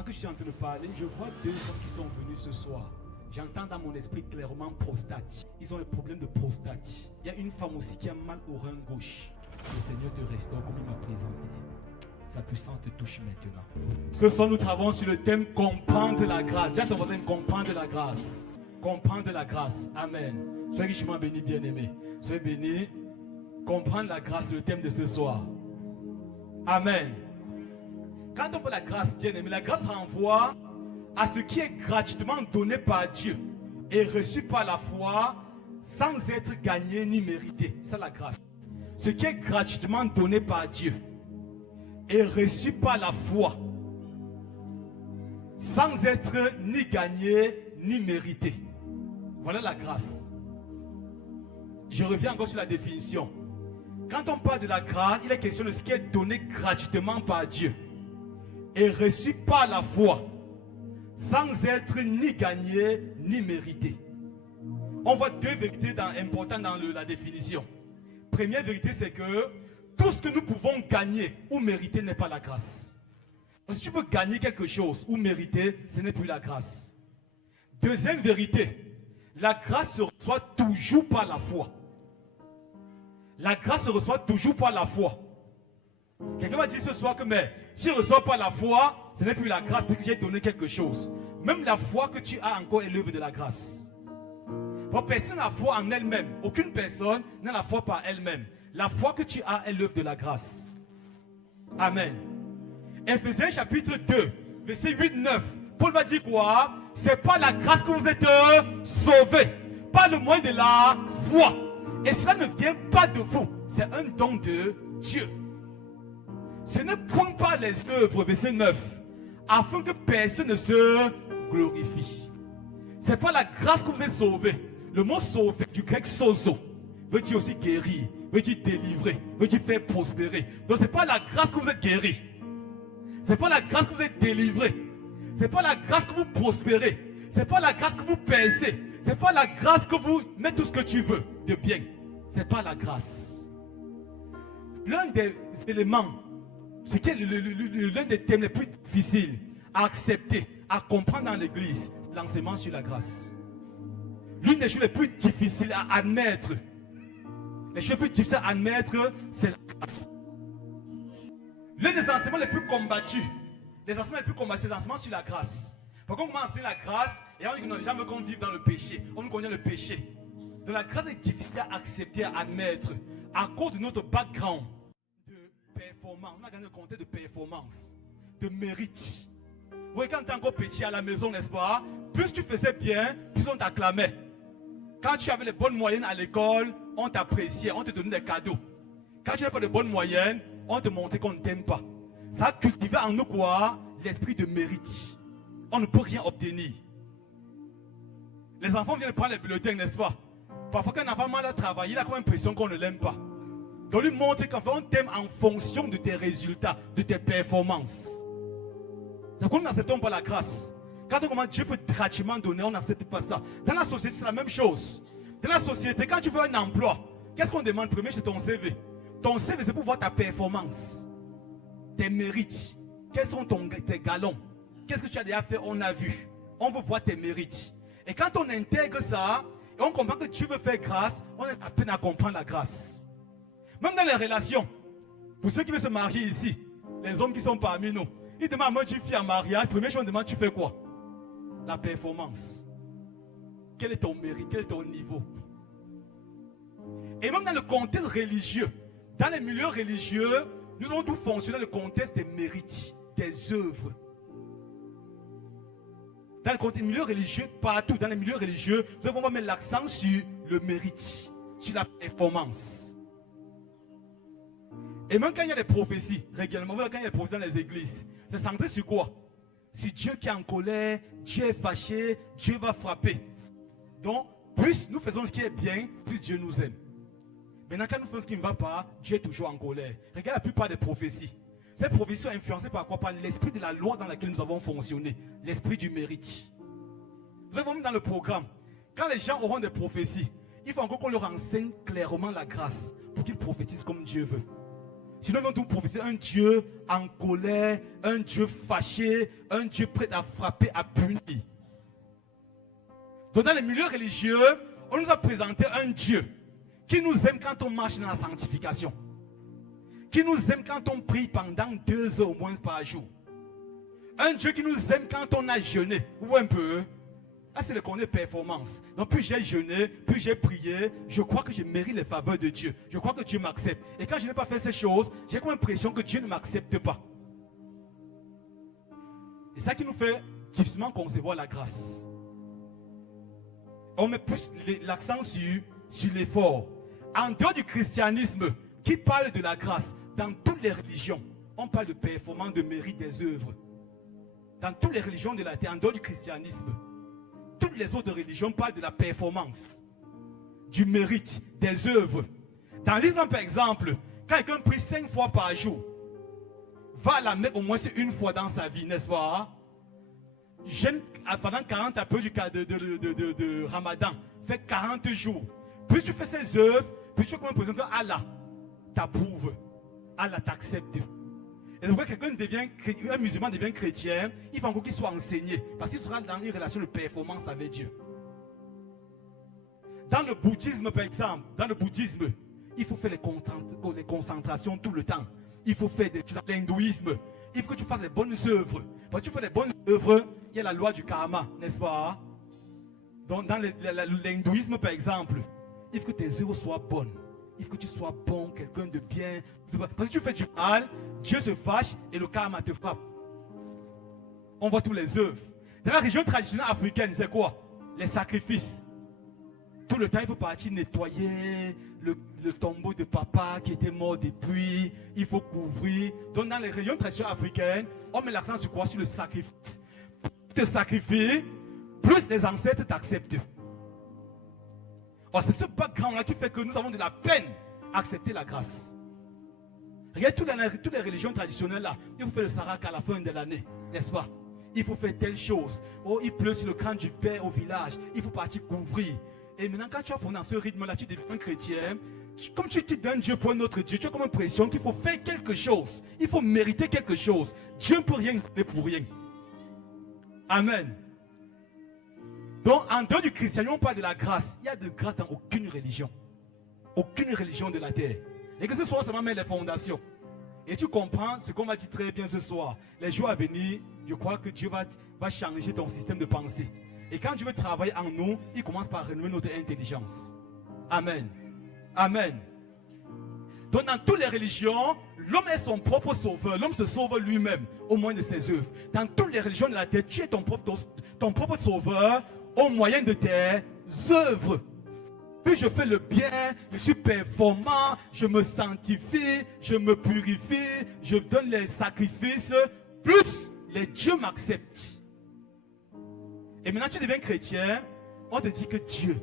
Pendant que je suis en train de parler, je vois deux hommes qui sont venus ce soir. J'entends dans mon esprit clairement prostate. Ils ont un problème de prostate. Il y a une femme aussi qui a mal au rein gauche. Le Seigneur te restaure comme il m'a présenté. Sa puissance te touche maintenant. Ce soir, nous travaillons sur le thème comprendre la grâce. Dis à ton voisin, comprendre la grâce. Comprendre la grâce. Amen. Soyez richement bénis, bien-aimés. Soyez bénis. Comprendre la grâce, c'est le thème de ce soir. Amen. Quand on parle de la grâce, bien-aimé, la grâce renvoie à ce qui est gratuitement donné par Dieu et reçu par la foi sans être gagné ni mérité. C'est la grâce. Ce qui est gratuitement donné par Dieu et reçu par la foi sans être ni gagné ni mérité. Voilà la grâce. Je reviens encore sur la définition. Quand on parle de la grâce, il est question de ce qui est donné gratuitement par Dieu et reçu par la foi sans être ni gagné ni mérité. On voit deux vérités importantes dans la définition. Première vérité, c'est que tout ce que nous pouvons gagner ou mériter n'est pas la grâce. Si tu peux gagner quelque chose ou mériter, ce n'est plus la grâce. Deuxième vérité, la grâce se reçoit toujours par la foi. La grâce se reçoit toujours par la foi. Quelqu'un va dire ce soir que mais si je ne reçois pas la foi, ce n'est plus la grâce parce que j'ai donné quelque chose. Même la foi que tu as encore est l'œuvre de la grâce. Pour personne n'a la foi en elle-même. Aucune personne n'a la foi par elle-même. La foi que tu as est l'œuvre de la grâce. Amen. Éphésiens chapitre 2, verset 8-9. Paul va dire quoi? C'est par la grâce que vous êtes sauvés. Par le moyen de la foi. Et cela ne vient pas de vous. C'est un don de Dieu. Ce n'est point par les œuvres, verset 9, afin que personne ne se glorifie. C'est par la grâce que vous êtes sauvés. Le mot sauvé du grec sozo veut dire aussi guérir, veut dire délivrer, veut dire faire prospérer. Donc c'est pas la grâce que vous êtes guéris. C'est pas la grâce que vous êtes délivrés. C'est pas la grâce que vous prospérez. C'est pas la grâce que vous percez. C'est pas la grâce que vous mettez tout ce que tu veux de bien. C'est pas la grâce. L'un des éléments, ce qui est l'un des thèmes les plus difficiles à accepter, à comprendre dans l'église, c'est l'enseignement sur la grâce. L'une des choses les plus difficiles à admettre, c'est la grâce. L'un des enseignements les plus combattus, c'est l'enseignement sur la grâce. Pourquoi on commence à enseigner la grâce et on dit que nos gens veulent qu'on vive dans le péché. On nous connaît le péché. Donc la grâce est difficile à accepter, à admettre, à cause de notre background de performance. On a gagné le contexte de performance, de mérite. Vous voyez, quand tu es encore petit à la maison, n'est-ce pas? Plus tu faisais bien, plus on t'acclamait. Quand tu avais les bonnes moyennes à l'école, on t'appréciait, on te donnait des cadeaux. Quand tu n'avais pas de bonnes moyennes, on te montrait qu'on ne t'aime pas. Ça a cultivé en nous quoi? L'esprit de mérite. On ne peut rien obtenir. Les enfants viennent prendre les bulletins, n'est-ce pas? Parfois, quand un enfant mal a travaillé, il a comme l'impression qu'on ne l'aime pas. Donc, lui montre qu'en fait, on t'aime en fonction de tes résultats, de tes performances. C'est pourquoi nous n'acceptons pas la grâce. Quand on commence, Dieu peut gratuitement donner, on n'accepte pas ça. Dans la société, c'est la même chose. Dans la société, quand tu veux un emploi, qu'est-ce qu'on demande premier? C'est ton CV. Ton CV, c'est pour voir ta performance, tes mérites. Quels sont tes galons? Qu'est-ce que tu as déjà fait? On a vu. On veut voir tes mérites. Et quand on intègre ça, et on comprend que Dieu veut faire grâce, on est à peine à comprendre la grâce. Même dans les relations, pour ceux qui veulent se marier ici, les hommes qui sont parmi nous, ils demandent à moi, tu fais un mariage, première chose, on demande, tu fais quoi? La performance. Quel est ton mérite? Quel est ton niveau? Et même dans le contexte religieux, dans les milieux religieux, nous avons tout fonctionné dans le contexte des mérites, des œuvres. Dans le milieu religieux, partout dans les milieux religieux, nous devons mettre l'accent sur le mérite, sur la performance. Et même quand il y a des prophéties, régulièrement, quand il y a des prophéties dans les églises, c'est centré sur quoi? Si Dieu qui est en colère, Dieu est fâché, Dieu va frapper. Donc, plus nous faisons ce qui est bien, plus Dieu nous aime. Maintenant, quand nous faisons ce qui ne va pas, Dieu est toujours en colère. Regarde la plupart des prophéties. Ces prophéties sont influencées par quoi? Par l'esprit de la loi dans laquelle nous avons fonctionné. L'esprit du mérite. Vous avez vu dans le programme, quand les gens auront des prophéties, il faut encore qu'on leur enseigne clairement la grâce pour qu'ils prophétisent comme Dieu veut. Sinon, ils vont tout prophétiser un Dieu en colère, un Dieu fâché, un Dieu prêt à frapper, à punir. Donc, dans les milieux religieux, on nous a présenté un Dieu qui nous aime quand on marche dans la sanctification, qui nous aime quand on prie pendant 2 heures au moins par jour. Un Dieu qui nous aime quand on a jeûné. Vous voyez un peu? Là, c'est le qu'on est performance. Donc, plus j'ai jeûné, plus j'ai prié, je crois que je mérite les faveurs de Dieu. Je crois que Dieu m'accepte. Et quand je n'ai pas fait ces choses, j'ai comme l'impression que Dieu ne m'accepte pas. C'est ça qui nous fait difficilement concevoir la grâce. On met plus l'accent sur l'effort. En dehors du christianisme, qui parle de la grâce, dans toutes les religions, on parle de performance, de mérite des œuvres. Dans toutes les religions de la terre, en dehors du christianisme, toutes les autres religions parlent de la performance, du mérite, des œuvres. Dans l'islam, par exemple, quand quelqu'un prie 5 fois par jour, va la mettre au moins une fois dans sa vie, n'est-ce pas? Jeûne pendant 40 après de Ramadan, fait 40 jours. Plus tu fais ces œuvres, plus tu as comme l'impression que Allah t'approuve, Allah t'accepte. Et donc, un musulman devient chrétien, il faut encore qu'il soit enseigné. Parce qu'il sera dans une relation de performance avec Dieu. Dans le bouddhisme, par exemple, il faut faire les concentrations tout le temps. Il faut faire dans l'hindouisme, il faut que tu fasses les bonnes œuvres. Parce que tu fais les bonnes œuvres, il y a la loi du karma, n'est-ce pas? Donc, dans l'hindouisme, par exemple, il faut que tes œuvres soient bonnes. Il faut que tu sois bon, quelqu'un de bien. Parce que tu fais du mal, Dieu se fâche et le karma te frappe. On voit tous les œuvres. Dans la région traditionnelle africaine, c'est quoi? Les sacrifices. Tout le temps, il faut partir nettoyer le tombeau de papa qui était mort depuis. Il faut couvrir. Donc, dans les régions traditionnelles africaines, on met l'accent sur quoi? Sur le sacrifice. Plus tu te sacrifies, plus les ancêtres t'acceptent. C'est ce background-là qui fait que nous avons de la peine à accepter la grâce. Regarde toutes les religions traditionnelles là. Il faut faire le saraka à la fin de l'année, n'est-ce pas? Il faut faire telle chose. Oh, il pleut sur le crâne du père au village. Il faut partir couvrir. Et maintenant, quand tu as fondé dans ce rythme-là, tu deviens un chrétien. Comme tu quittes d'un Dieu pour un autre Dieu, tu as comme l'impression qu'il faut faire quelque chose. Il faut mériter quelque chose. Dieu ne peut rien donner pour rien. Amen. Donc, en dehors du christianisme, on parle de la grâce. Il y a de grâce dans aucune religion. Aucune religion de la terre. Et que ce soit seulement mettre les fondations. Et tu comprends ce qu'on va dire très bien ce soir. Les jours à venir, je crois que Dieu va changer ton système de pensée. Et quand Dieu veut travailler en nous, il commence par renouveler notre intelligence. Amen. Amen. Donc, dans toutes les religions, l'homme est son propre sauveur. L'homme se sauve lui-même au moyen de ses œuvres. Dans toutes les religions de la terre, tu es ton propre sauveur au moyen de tes œuvres. Plus je fais le bien, je suis performant, je me sanctifie, je me purifie, je donne les sacrifices, plus les dieux m'acceptent. Et maintenant tu deviens chrétien, on te dit que Dieu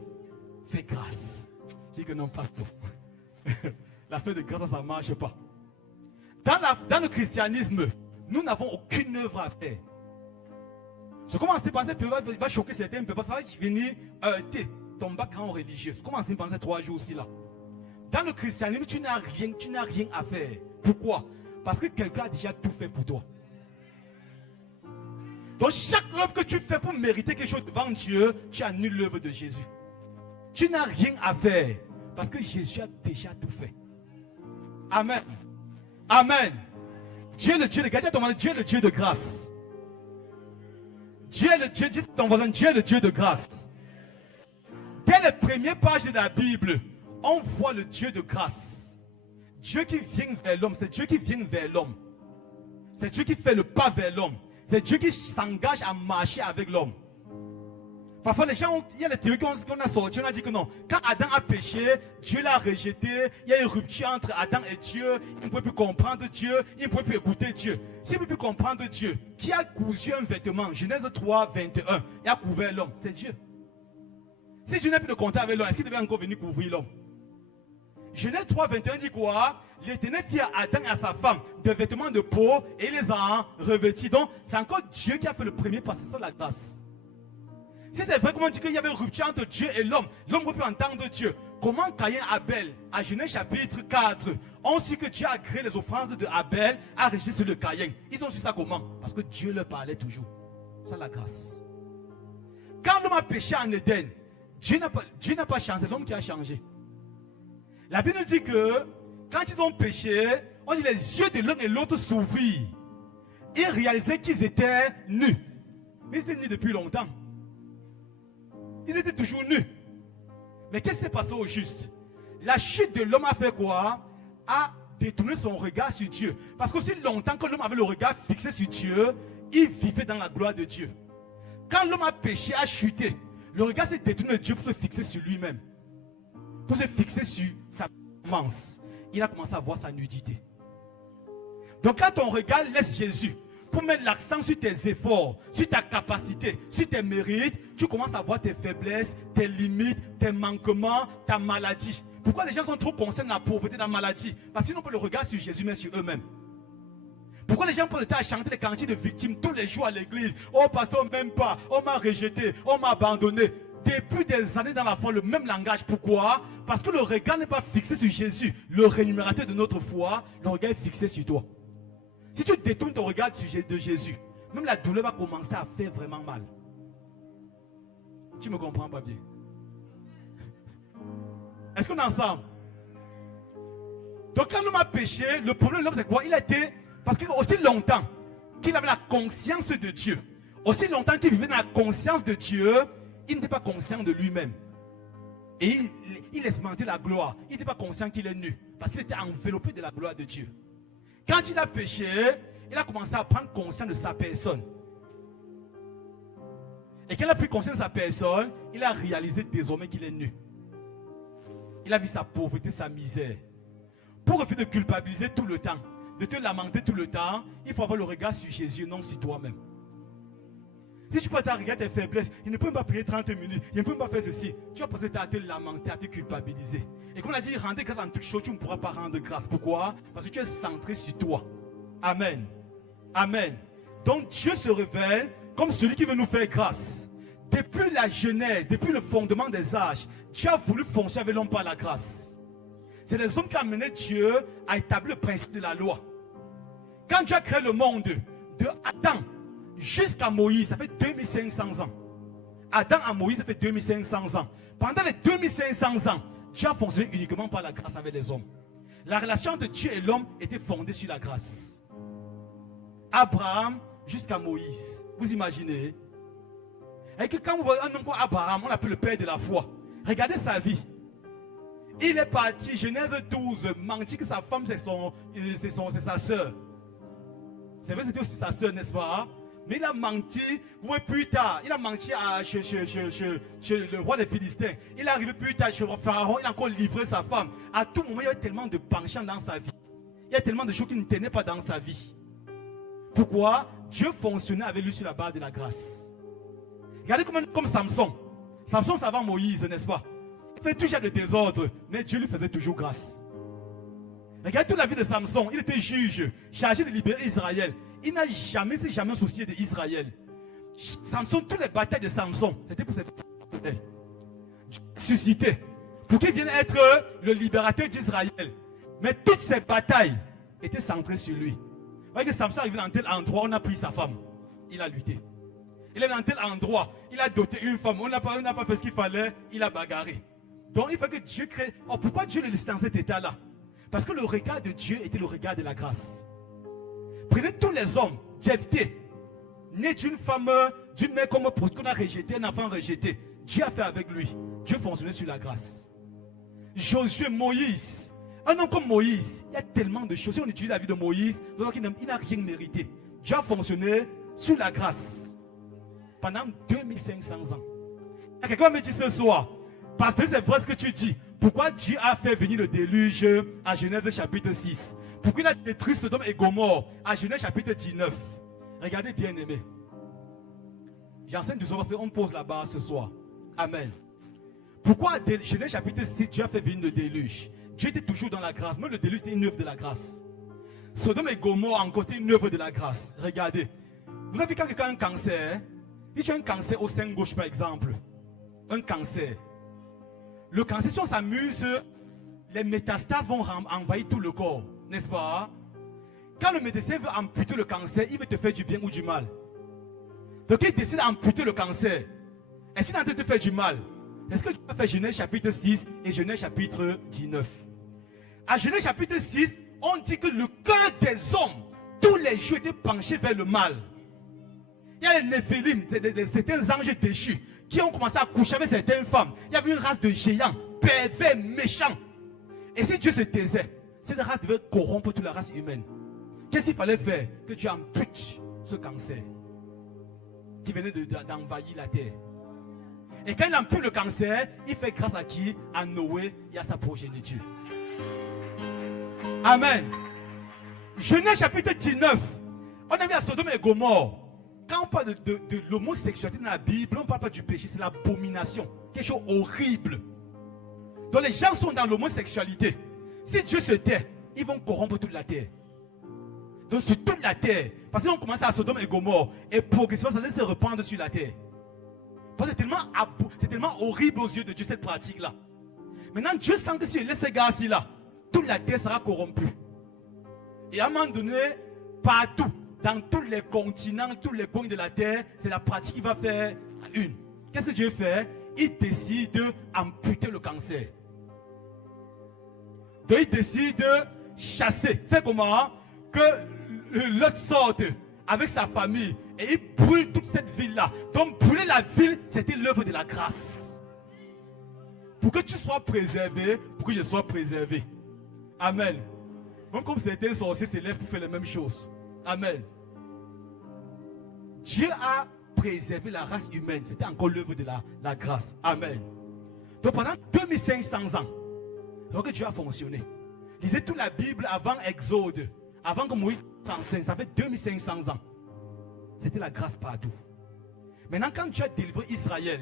fait grâce. Je dis que non, pasteur. La fin de grâce, ça ne marche pas. Dans le christianisme, nous n'avons aucune œuvre à faire. Je commence à penser que il va choquer certains, parce que ça va venir heurter ton background religieux. Je commence à penser 3 jours aussi là. Dans le christianisme, tu n'as rien à faire. Pourquoi? Parce que quelqu'un a déjà tout fait pour toi. Donc chaque œuvre que tu fais pour mériter quelque chose devant Dieu, tu annules l'œuvre de Jésus. Tu n'as rien à faire. Parce que Jésus a déjà tout fait. Amen. Amen. Dieu est le Dieu de grâce. Dieu est le Dieu de grâce. Dieu est le Dieu, dis ton voisin, Dieu est le Dieu de grâce. Dès les premières pages de la Bible, on voit le Dieu de grâce. Dieu qui vient vers l'homme, c'est Dieu qui vient vers l'homme. C'est Dieu qui fait le pas vers l'homme. C'est Dieu qui s'engage à marcher avec l'homme. Parfois, les gens, il y a les théories qu'on a sorties, on a dit que non. Quand Adam a péché, Dieu l'a rejeté. Il y a une rupture entre Adam et Dieu. Il ne pouvait plus comprendre Dieu. Il ne pouvait plus écouter Dieu. S'il ne peut plus comprendre Dieu, qui a cousu un vêtement, Genèse 3, 21, il a couvert l'homme, c'est Dieu. Si Dieu n'a plus de contact avec l'homme, est-ce qu'il devait encore venir couvrir l'homme? Genèse 3, 21 dit quoi? L'Éternel fit à Adam et à sa femme des vêtements de peau et il les a revêtis. Donc, c'est encore Dieu qui a fait le premier pas, c'est ça la grâce. Si c'est vrai, comment on dit qu'il y avait une rupture entre Dieu et l'homme, l'homme ne peut plus entendre Dieu. comment Caïn et Abel, à Genèse chapitre 4, ont su que Dieu a créé les offrandes de Abel, a rejeté sur le Caïn. Ils ont su ça comment? Parce que Dieu leur parlait toujours. C'est la grâce. Quand l'homme a péché en Éden, Dieu n'a pas changé, c'est l'homme qui a changé. La Bible nous dit que quand ils ont péché, on dit les yeux de l'un et l'autre s'ouvrirent. Ils réalisaient qu'ils étaient nus. Mais ils étaient nus depuis longtemps. Ils étaient toujours nus. Mais qu'est-ce qui s'est passé au juste? La chute de l'homme a fait quoi? A détourné son regard sur Dieu. Parce qu'aussi longtemps que l'homme avait le regard fixé sur Dieu, il vivait dans la gloire de Dieu. Quand l'homme a péché, a chuté, le regard s'est détourné de Dieu pour se fixer sur lui-même. Pour se fixer sur sa performance. Il a commencé à voir sa nudité. Donc quand ton regard laisse Jésus pour mettre l'accent sur tes efforts, sur ta capacité, sur tes mérites, tu commences à voir tes faiblesses, tes limites, tes manquements, ta maladie. Pourquoi les gens sont trop concernés à la pauvreté, la maladie? Parce qu'ils n'ont pas le regard sur Jésus, mais sur eux-mêmes. Pourquoi les gens prennent le temps à chanter les cantiques de victimes tous les jours à l'église? Oh pasteur, même pas, on m'a rejeté, on m'a abandonné. Depuis des années dans la foi, le même langage. Pourquoi? Parce que le regard n'est pas fixé sur Jésus, le rémunérateur de notre foi, le regard est fixé sur toi. Si tu détournes ton regard de Jésus, même la douleur va commencer à faire vraiment mal. Tu me comprends pas bien? Est-ce qu'on est ensemble? Donc quand l'homme a péché, le problème de l'homme c'est quoi? Il a été, parce que aussi longtemps qu'il avait la conscience de Dieu, aussi longtemps qu'il vivait dans la conscience de Dieu, il n'était pas conscient de lui-même. Et il expérimentait la gloire. Il n'était pas conscient qu'il est nu, parce qu'il était enveloppé de la gloire de Dieu. Quand il a péché, il a commencé à prendre conscience de sa personne. Et quand il a pris conscience de sa personne, il a réalisé désormais qu'il est nu. Il a vu sa pauvreté, sa misère. Pour refuser de culpabiliser tout le temps, de te lamenter tout le temps, il faut avoir le regard sur Jésus, non sur toi-même. Si tu peux regarder tes faiblesses, il ne peut pas prier 30 minutes, il ne peut pas faire ceci. Tu vas passer à te lamenter, à te culpabiliser. Et comme on a dit, rendez grâce en toutes choses, tu ne pourras pas rendre grâce. Pourquoi? Parce que tu es centré sur toi. Amen. Amen. Donc Dieu se révèle comme celui qui veut nous faire grâce. Depuis la genèse, depuis le fondement des âges, Dieu a voulu fonctionner avec l'homme par la grâce. C'est les hommes qui ont amené Dieu à établir le principe de la loi. Quand Dieu a créé le monde, de Adam jusqu'à Moïse, ça fait 2500 ans. Adam à Moïse, ça fait 2500 ans. Pendant les 2500 ans, Dieu a fonctionné uniquement par la grâce avec les hommes. La relation entre Dieu et l'homme était fondée sur la grâce. Abraham jusqu'à Moïse. Vous imaginez? Et que quand vous voyez un homme comme Abraham, on l'appelle le père de la foi. Regardez sa vie. Il est parti, Genèse 12, menti que sa femme c'est sa soeur. C'est vrai, c'était aussi sa soeur, n'est-ce pas? Mais il a menti, vous voyez, plus tard, il a menti chez le roi des Philistins. Il est arrivé plus tard chez le Pharaon, il a encore livré sa femme. À tout moment, il y avait tellement de penchants dans sa vie. Il y a tellement de choses qui ne tenaient pas dans sa vie. Pourquoi? Dieu fonctionnait avec lui sur la base de la grâce. Regardez comme Samson. Samson, ça va Moïse, n'est-ce pas? Il faisait toujours le désordre, mais Dieu lui faisait toujours grâce. Regardez toute la vie de Samson. Il était juge, chargé de libérer Israël. Il n'a jamais soucié d'Israël. Samson, toutes les batailles de Samson, c'était pour ses personnels. Dieu l'a suscité pour qu'il vienne être le libérateur d'Israël. Mais toutes ces batailles étaient centrées sur lui. Vous voyez que Samson arrivé dans tel endroit, on a pris sa femme. Il a lutté. Il est dans tel endroit, il a doté une femme. On n'a pas fait ce qu'il fallait, il a bagarré. Donc il faut que Dieu crée. Oh, pourquoi Dieu le laisse dans cet état-là? Parce que le regard de Dieu était le regard de la grâce. Prenez tous les hommes, Jephthé, né d'une femme, d'une mère comme pour qu'on a rejeté, un enfant rejeté. Dieu a fait avec lui. Dieu fonctionnait sur la grâce. Josué, Moïse. Un homme comme Moïse, il y a tellement de choses. Si on étudie la vie de Moïse, donc il n'a rien mérité. Dieu a fonctionné sur la grâce pendant 2500 ans. Quelqu'un me dit ce soir, parce que c'est vrai ce que tu dis. Pourquoi Dieu a fait venir le déluge à Genèse chapitre 6? Pourquoi il a détruit Sodome et Gomorrhe à Genèse chapitre 19? Regardez bien aimé. J'enseigne du soir parce qu'on pose la barre ce soir. Amen. Pourquoi à Genèse chapitre 6 Dieu a fait venir le déluge? Dieu était toujours dans la grâce. Même le déluge était une œuvre de la grâce. Sodome et Gomorrhe encore c'était une œuvre de la grâce. Regardez. Vous avez vu quand quelqu'un a un cancer? Si tu as un cancer au sein gauche par exemple, un cancer. Le cancer, si on s'amuse, les métastases vont envahir tout le corps, n'est-ce pas? Quand le médecin veut amputer le cancer, il veut te faire du bien ou du mal. Donc il décide d'amputer le cancer. Est-ce qu'il est en train de te faire du mal? Est-ce que tu vas faire Genèse chapitre 6 et Genèse chapitre 19? À Genèse chapitre 6, on dit que le cœur des hommes, tous les jours, étaient penchés vers le mal. Il y a les Néphilim, certains anges déchus, qui ont commencé à coucher avec certaines femmes. Il y avait une race de géants, pervers, méchants. Et si Dieu se taisait, cette race devait corrompre toute la race humaine. Qu'est-ce qu'il fallait faire? Que Dieu ampute ce cancer qui venait d'envahir la terre. Et quand il ampute le cancer, il fait grâce à qui? À Noé et à sa progéniture. Amen. Genèse chapitre 19. On a vu à Sodome et Gomorrhe. Quand on parle de l'homosexualité dans la Bible, on ne parle pas du péché, c'est l'abomination. Quelque chose horrible. Donc les gens sont dans l'homosexualité. Si Dieu se tait, ils vont corrompre toute la terre. Donc sur toute la terre. Parce qu'ils ont commencé à Sodome et Gomorrhe. Et progressivement, ça allait se répandre sur la terre. Parce que c'est tellement horrible aux yeux de Dieu, cette pratique-là. Maintenant, Dieu sent que s'il laisse ces gars-ci là, toute la terre sera corrompue. Et à un moment donné, partout, dans tous les continents, tous les coins de la terre, c'est la pratique qui va faire une. Qu'est-ce que Dieu fait? Il décide d'amputer le cancer. Donc il décide de chasser. Fait comment? Que l'autre sorte avec sa famille et il brûle toute cette ville-là. Donc brûler la ville, c'était l'œuvre de la grâce. Pour que tu sois préservé, pour que je sois préservé. Amen. Même comme certains sorciers se lèvent pour faire les mêmes choses. Amen. Dieu a préservé la race humaine. C'était encore l'œuvre de la grâce. Amen. Donc pendant 2500 ans, donc Dieu a fonctionné. Lisez toute la Bible avant Exode. Avant que Moïse enseigne. Ça fait 2500 ans. C'était la grâce partout. Maintenant, quand Dieu a délivré Israël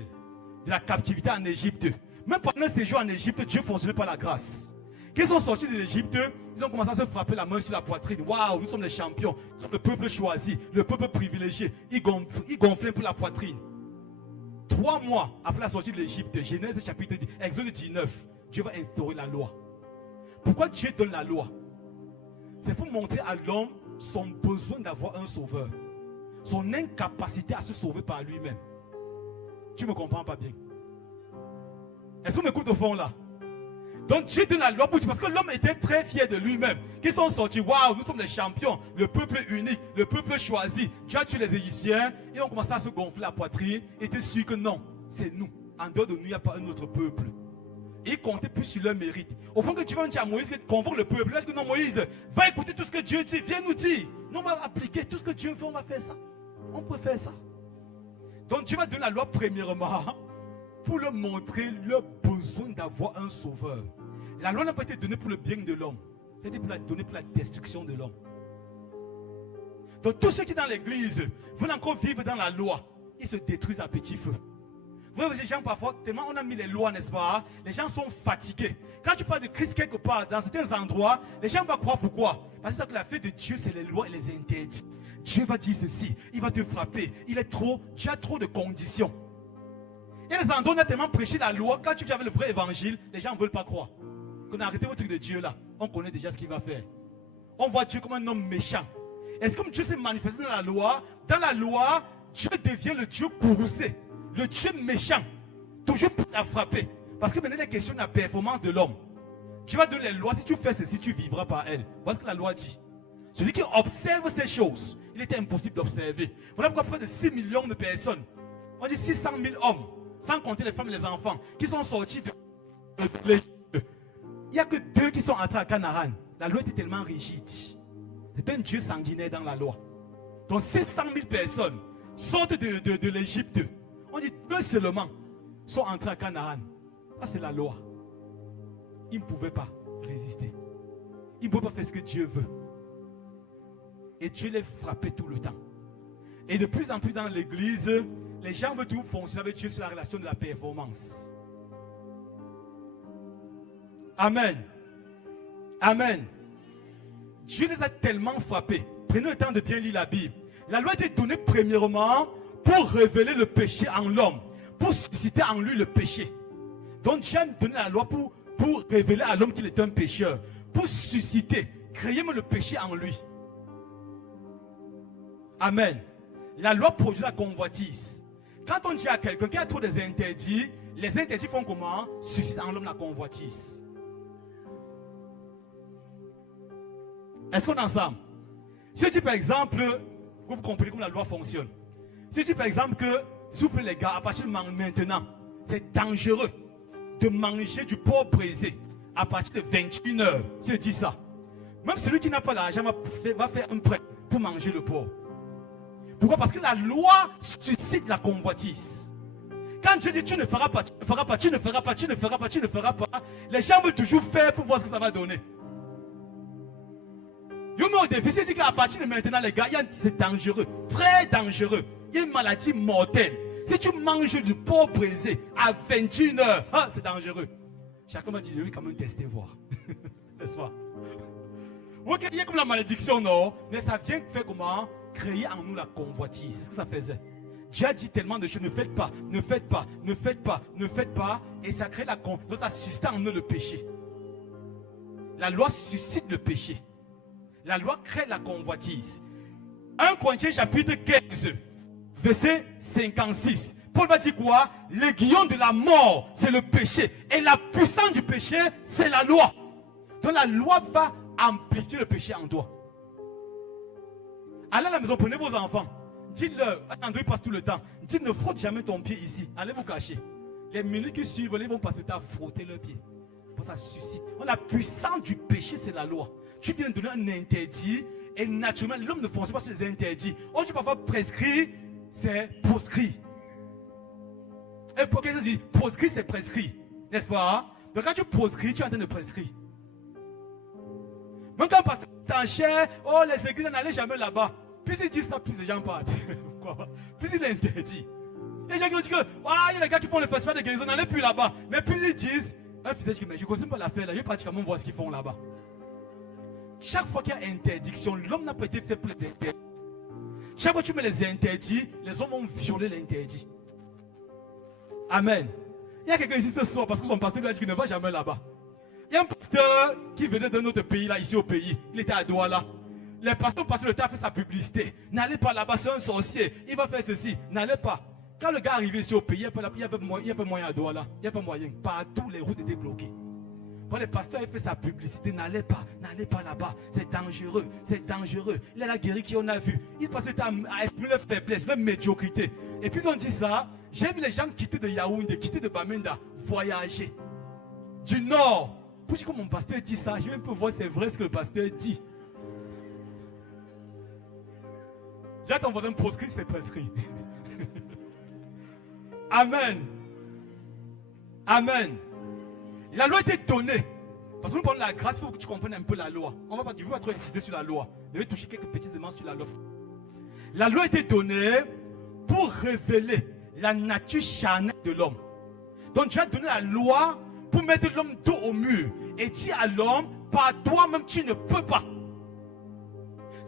de la captivité en Égypte, même pendant un séjour en Égypte, Dieu fonctionnait par la grâce. Quand ils sont sortis de l'Égypte, ils ont commencé à se frapper la main sur la poitrine. Waouh, nous sommes les champions. Nous sommes le peuple choisi, le peuple privilégié. Ils gonflaient pour la poitrine. 3 mois après la sortie de l'Égypte, Genèse chapitre 10, Exode 19, Dieu va instaurer la loi. Pourquoi Dieu donne la loi? C'est pour montrer à l'homme son besoin d'avoir un sauveur. Son incapacité à se sauver par lui-même. Tu ne me comprends pas bien? Est-ce qu'on m'écoute au fond là? Donc Dieu donne la loi pour Dieu parce que l'homme était très fier de lui-même. Qu'ils sont sortis, waouh, nous sommes des champions, le peuple unique, le peuple choisi. Dieu a tué les Égyptiens et on commençait à se gonfler la poitrine. Et était sûr que non, c'est nous. En dehors de nous, il n'y a pas un autre peuple. Et ils comptaient plus sur leur mérite. Au point que tu vas dire à Moïse, convoque le peuple. Là, je dis non, Moïse, va écouter tout ce que Dieu dit, viens nous dire. Nous, on va appliquer tout ce que Dieu veut, on va faire ça. On peut faire ça. Donc Dieu va donner la loi premièrement pour leur montrer leur besoin d'avoir un sauveur. La loi n'a pas été donnée pour le bien de l'homme. C'était pour la donner pour la destruction de l'homme. Donc tous ceux qui dans l'église veulent encore vivre dans la loi, ils se détruisent à petit feu. Vous voyez les gens parfois, tellement on a mis les lois, n'est-ce pas? Les gens sont fatigués. Quand tu parles de Christ quelque part, dans certains endroits, les gens vont croire pourquoi? Parce que la fête de Dieu, c'est les lois et les interdits. Dieu va dire ceci, il va te frapper. Tu as trop de conditions. Et les endroits, on a tellement prêché la loi, quand tu viens avec le vrai évangile, les gens ne veulent pas croire. Qu'on a arrêté votre truc de Dieu là, on connaît déjà ce qu'il va faire. On voit Dieu comme un homme méchant. Est-ce que Dieu s'est manifesté dans la loi, Dieu devient le Dieu courroucé, le Dieu méchant, toujours pour la frapper. Parce que maintenant, il est question de la performance de l'homme. Tu vas donner les lois, si tu fais ceci, tu vivras par elles. Voilà ce que la loi dit. Celui qui observe ces choses, il était impossible d'observer. Voilà pourquoi près de 6 millions de personnes, on dit 600 000 hommes, sans compter les femmes et les enfants, qui sont sortis de l'Égypte. Il n'y a que 2 qui sont entrés à Canaan. La loi était tellement rigide. C'est un Dieu sanguinaire dans la loi. Donc 600 000 personnes sortent de l'Égypte. On dit 2 seulement sont entrés à Canaan. Ça c'est la loi. Ils ne pouvaient pas résister. Ils ne pouvaient pas faire ce que Dieu veut. Et Dieu les frappait tout le temps. Et de plus en plus dans l'église, les gens veulent toujours fonctionner avec Dieu sur la relation de la performance. Amen. Amen. Dieu les a tellement frappés. Prenez le temps de bien lire la Bible. La loi était donnée premièrement pour révéler le péché en l'homme, pour susciter en lui le péché. Donc Dieu a donné la loi pour révéler à l'homme qu'il est un pécheur, pour susciter, créer le péché en lui. Amen. La loi produit la convoitise. Quand on dit à quelqu'un qui a trop des interdits, les interdits font comment? Suscitent en l'homme la convoitise. Est-ce qu'on est ensemble? Si je dis par exemple, vous comprenez comment la loi fonctionne. Si je dis par exemple que, s'il vous plaît les gars, à partir de maintenant, c'est dangereux de manger du porc braisé à partir de 21h. Si je dis ça, même celui qui n'a pas l'argent va faire un prêt pour manger le porc. Pourquoi? Parce que la loi suscite la convoitise. Quand Dieu dit tu ne feras pas, tu ne feras pas, tu ne feras pas, tu ne feras pas, tu ne feras pas, les gens veulent toujours faire pour voir ce que ça va donner. Yo, mais au défi, c'est dit qu'à partir de maintenant, les gars, c'est dangereux, très dangereux. Il y a une maladie mortelle. Si tu manges du porc braisé à 21h, c'est dangereux. Chacun m'a dit, oui, quand même tester, voir. N'est-ce pas? Ok, il y a comme la malédiction, non? Mais ça vient faire comment? Créer en nous la convoitise. C'est ce que ça faisait. Dieu a dit tellement de choses, ne faites pas, ne faites pas, ne faites pas, ne faites pas. Et ça crée la convoitise. Donc ça suscite en nous le péché. La loi suscite le péché. La loi crée la convoitise. 1 Corinthiens chapitre 15, verset 56. Paul va dire quoi? L'aiguillon de la mort, c'est le péché. Et la puissance du péché, c'est la loi. Donc la loi va amplifier le péché en toi. Allez à la maison, prenez vos enfants. Dites-leur, André passe tout le temps. Dites, ne frotte jamais ton pied ici. Allez vous cacher. Les minutes qui suivent, ils vont passer à frotter leur pied. Pour ça suscite. Donc la puissance du péché, c'est la loi. Tu viens de donner un interdit et naturellement, l'homme ne fonctionne pas sur les interdits. On dit parfois prescrit, c'est proscrit. Et pour quelqu'un dit proscrit, c'est prescrit. N'est-ce pas? Donc quand tu proscris, tu es en train de prescrire. Même quand pasteur t'enchère, oh les églises n'allaient jamais là-bas. Puis il dit ça, plus les gens partent. Pourquoi? Puis il interdit. Les gens qui ont dit que, il y a les gars qui font le festival de guérison, n'allez plus là-bas. Mais puis ils disent, mais je ne connais pas l'affaire là, je vais pratiquement voir ce qu'ils font là-bas. Chaque fois qu'il y a interdiction, l'homme n'a pas été fait pour les interdits. Chaque fois que tu mets les interdits, les hommes vont violer l'interdit. Amen. Il y a quelqu'un ici ce soir, parce que son pasteur lui a dit qu'il ne va jamais là-bas. Il y a un pasteur qui venait d'un autre pays, là, ici au pays. Il était à Douala. Les pasteurs passaient le temps à faire sa publicité. N'allez pas là-bas, c'est un sorcier. Il va faire ceci. N'allez pas. Quand le gars arrivait ici au pays, il y avait moyen à Douala. Il n'y avait pas moyen. Partout, les routes étaient bloquées. Quand le pasteur a fait sa publicité, n'allez pas là-bas, c'est dangereux, c'est dangereux. Il a la guéri qui on a vu. Il passait à exprimer leur faiblesse, leur médiocrité. Et puis ils ont dit ça, j'ai vu les gens quitter de Yaoundé, quitter de Bamenda, voyager. Du nord. Pour dire que mon pasteur dit ça, je vais un peu voir si c'est vrai ce que le pasteur dit. J'ai ton voisin proscrit, c'est prescrit. Amen. Amen. La loi était donnée. Parce que nous parlons de la grâce, il faut que tu comprennes un peu la loi. On va pas, je ne vais pas trop insister sur la loi. Je vais toucher quelques petits éléments sur la loi. La loi était donnée pour révéler la nature charnelle de l'homme. Donc tu as donné la loi pour mettre l'homme dos au mur. Et dire à l'homme, par toi-même tu ne peux pas.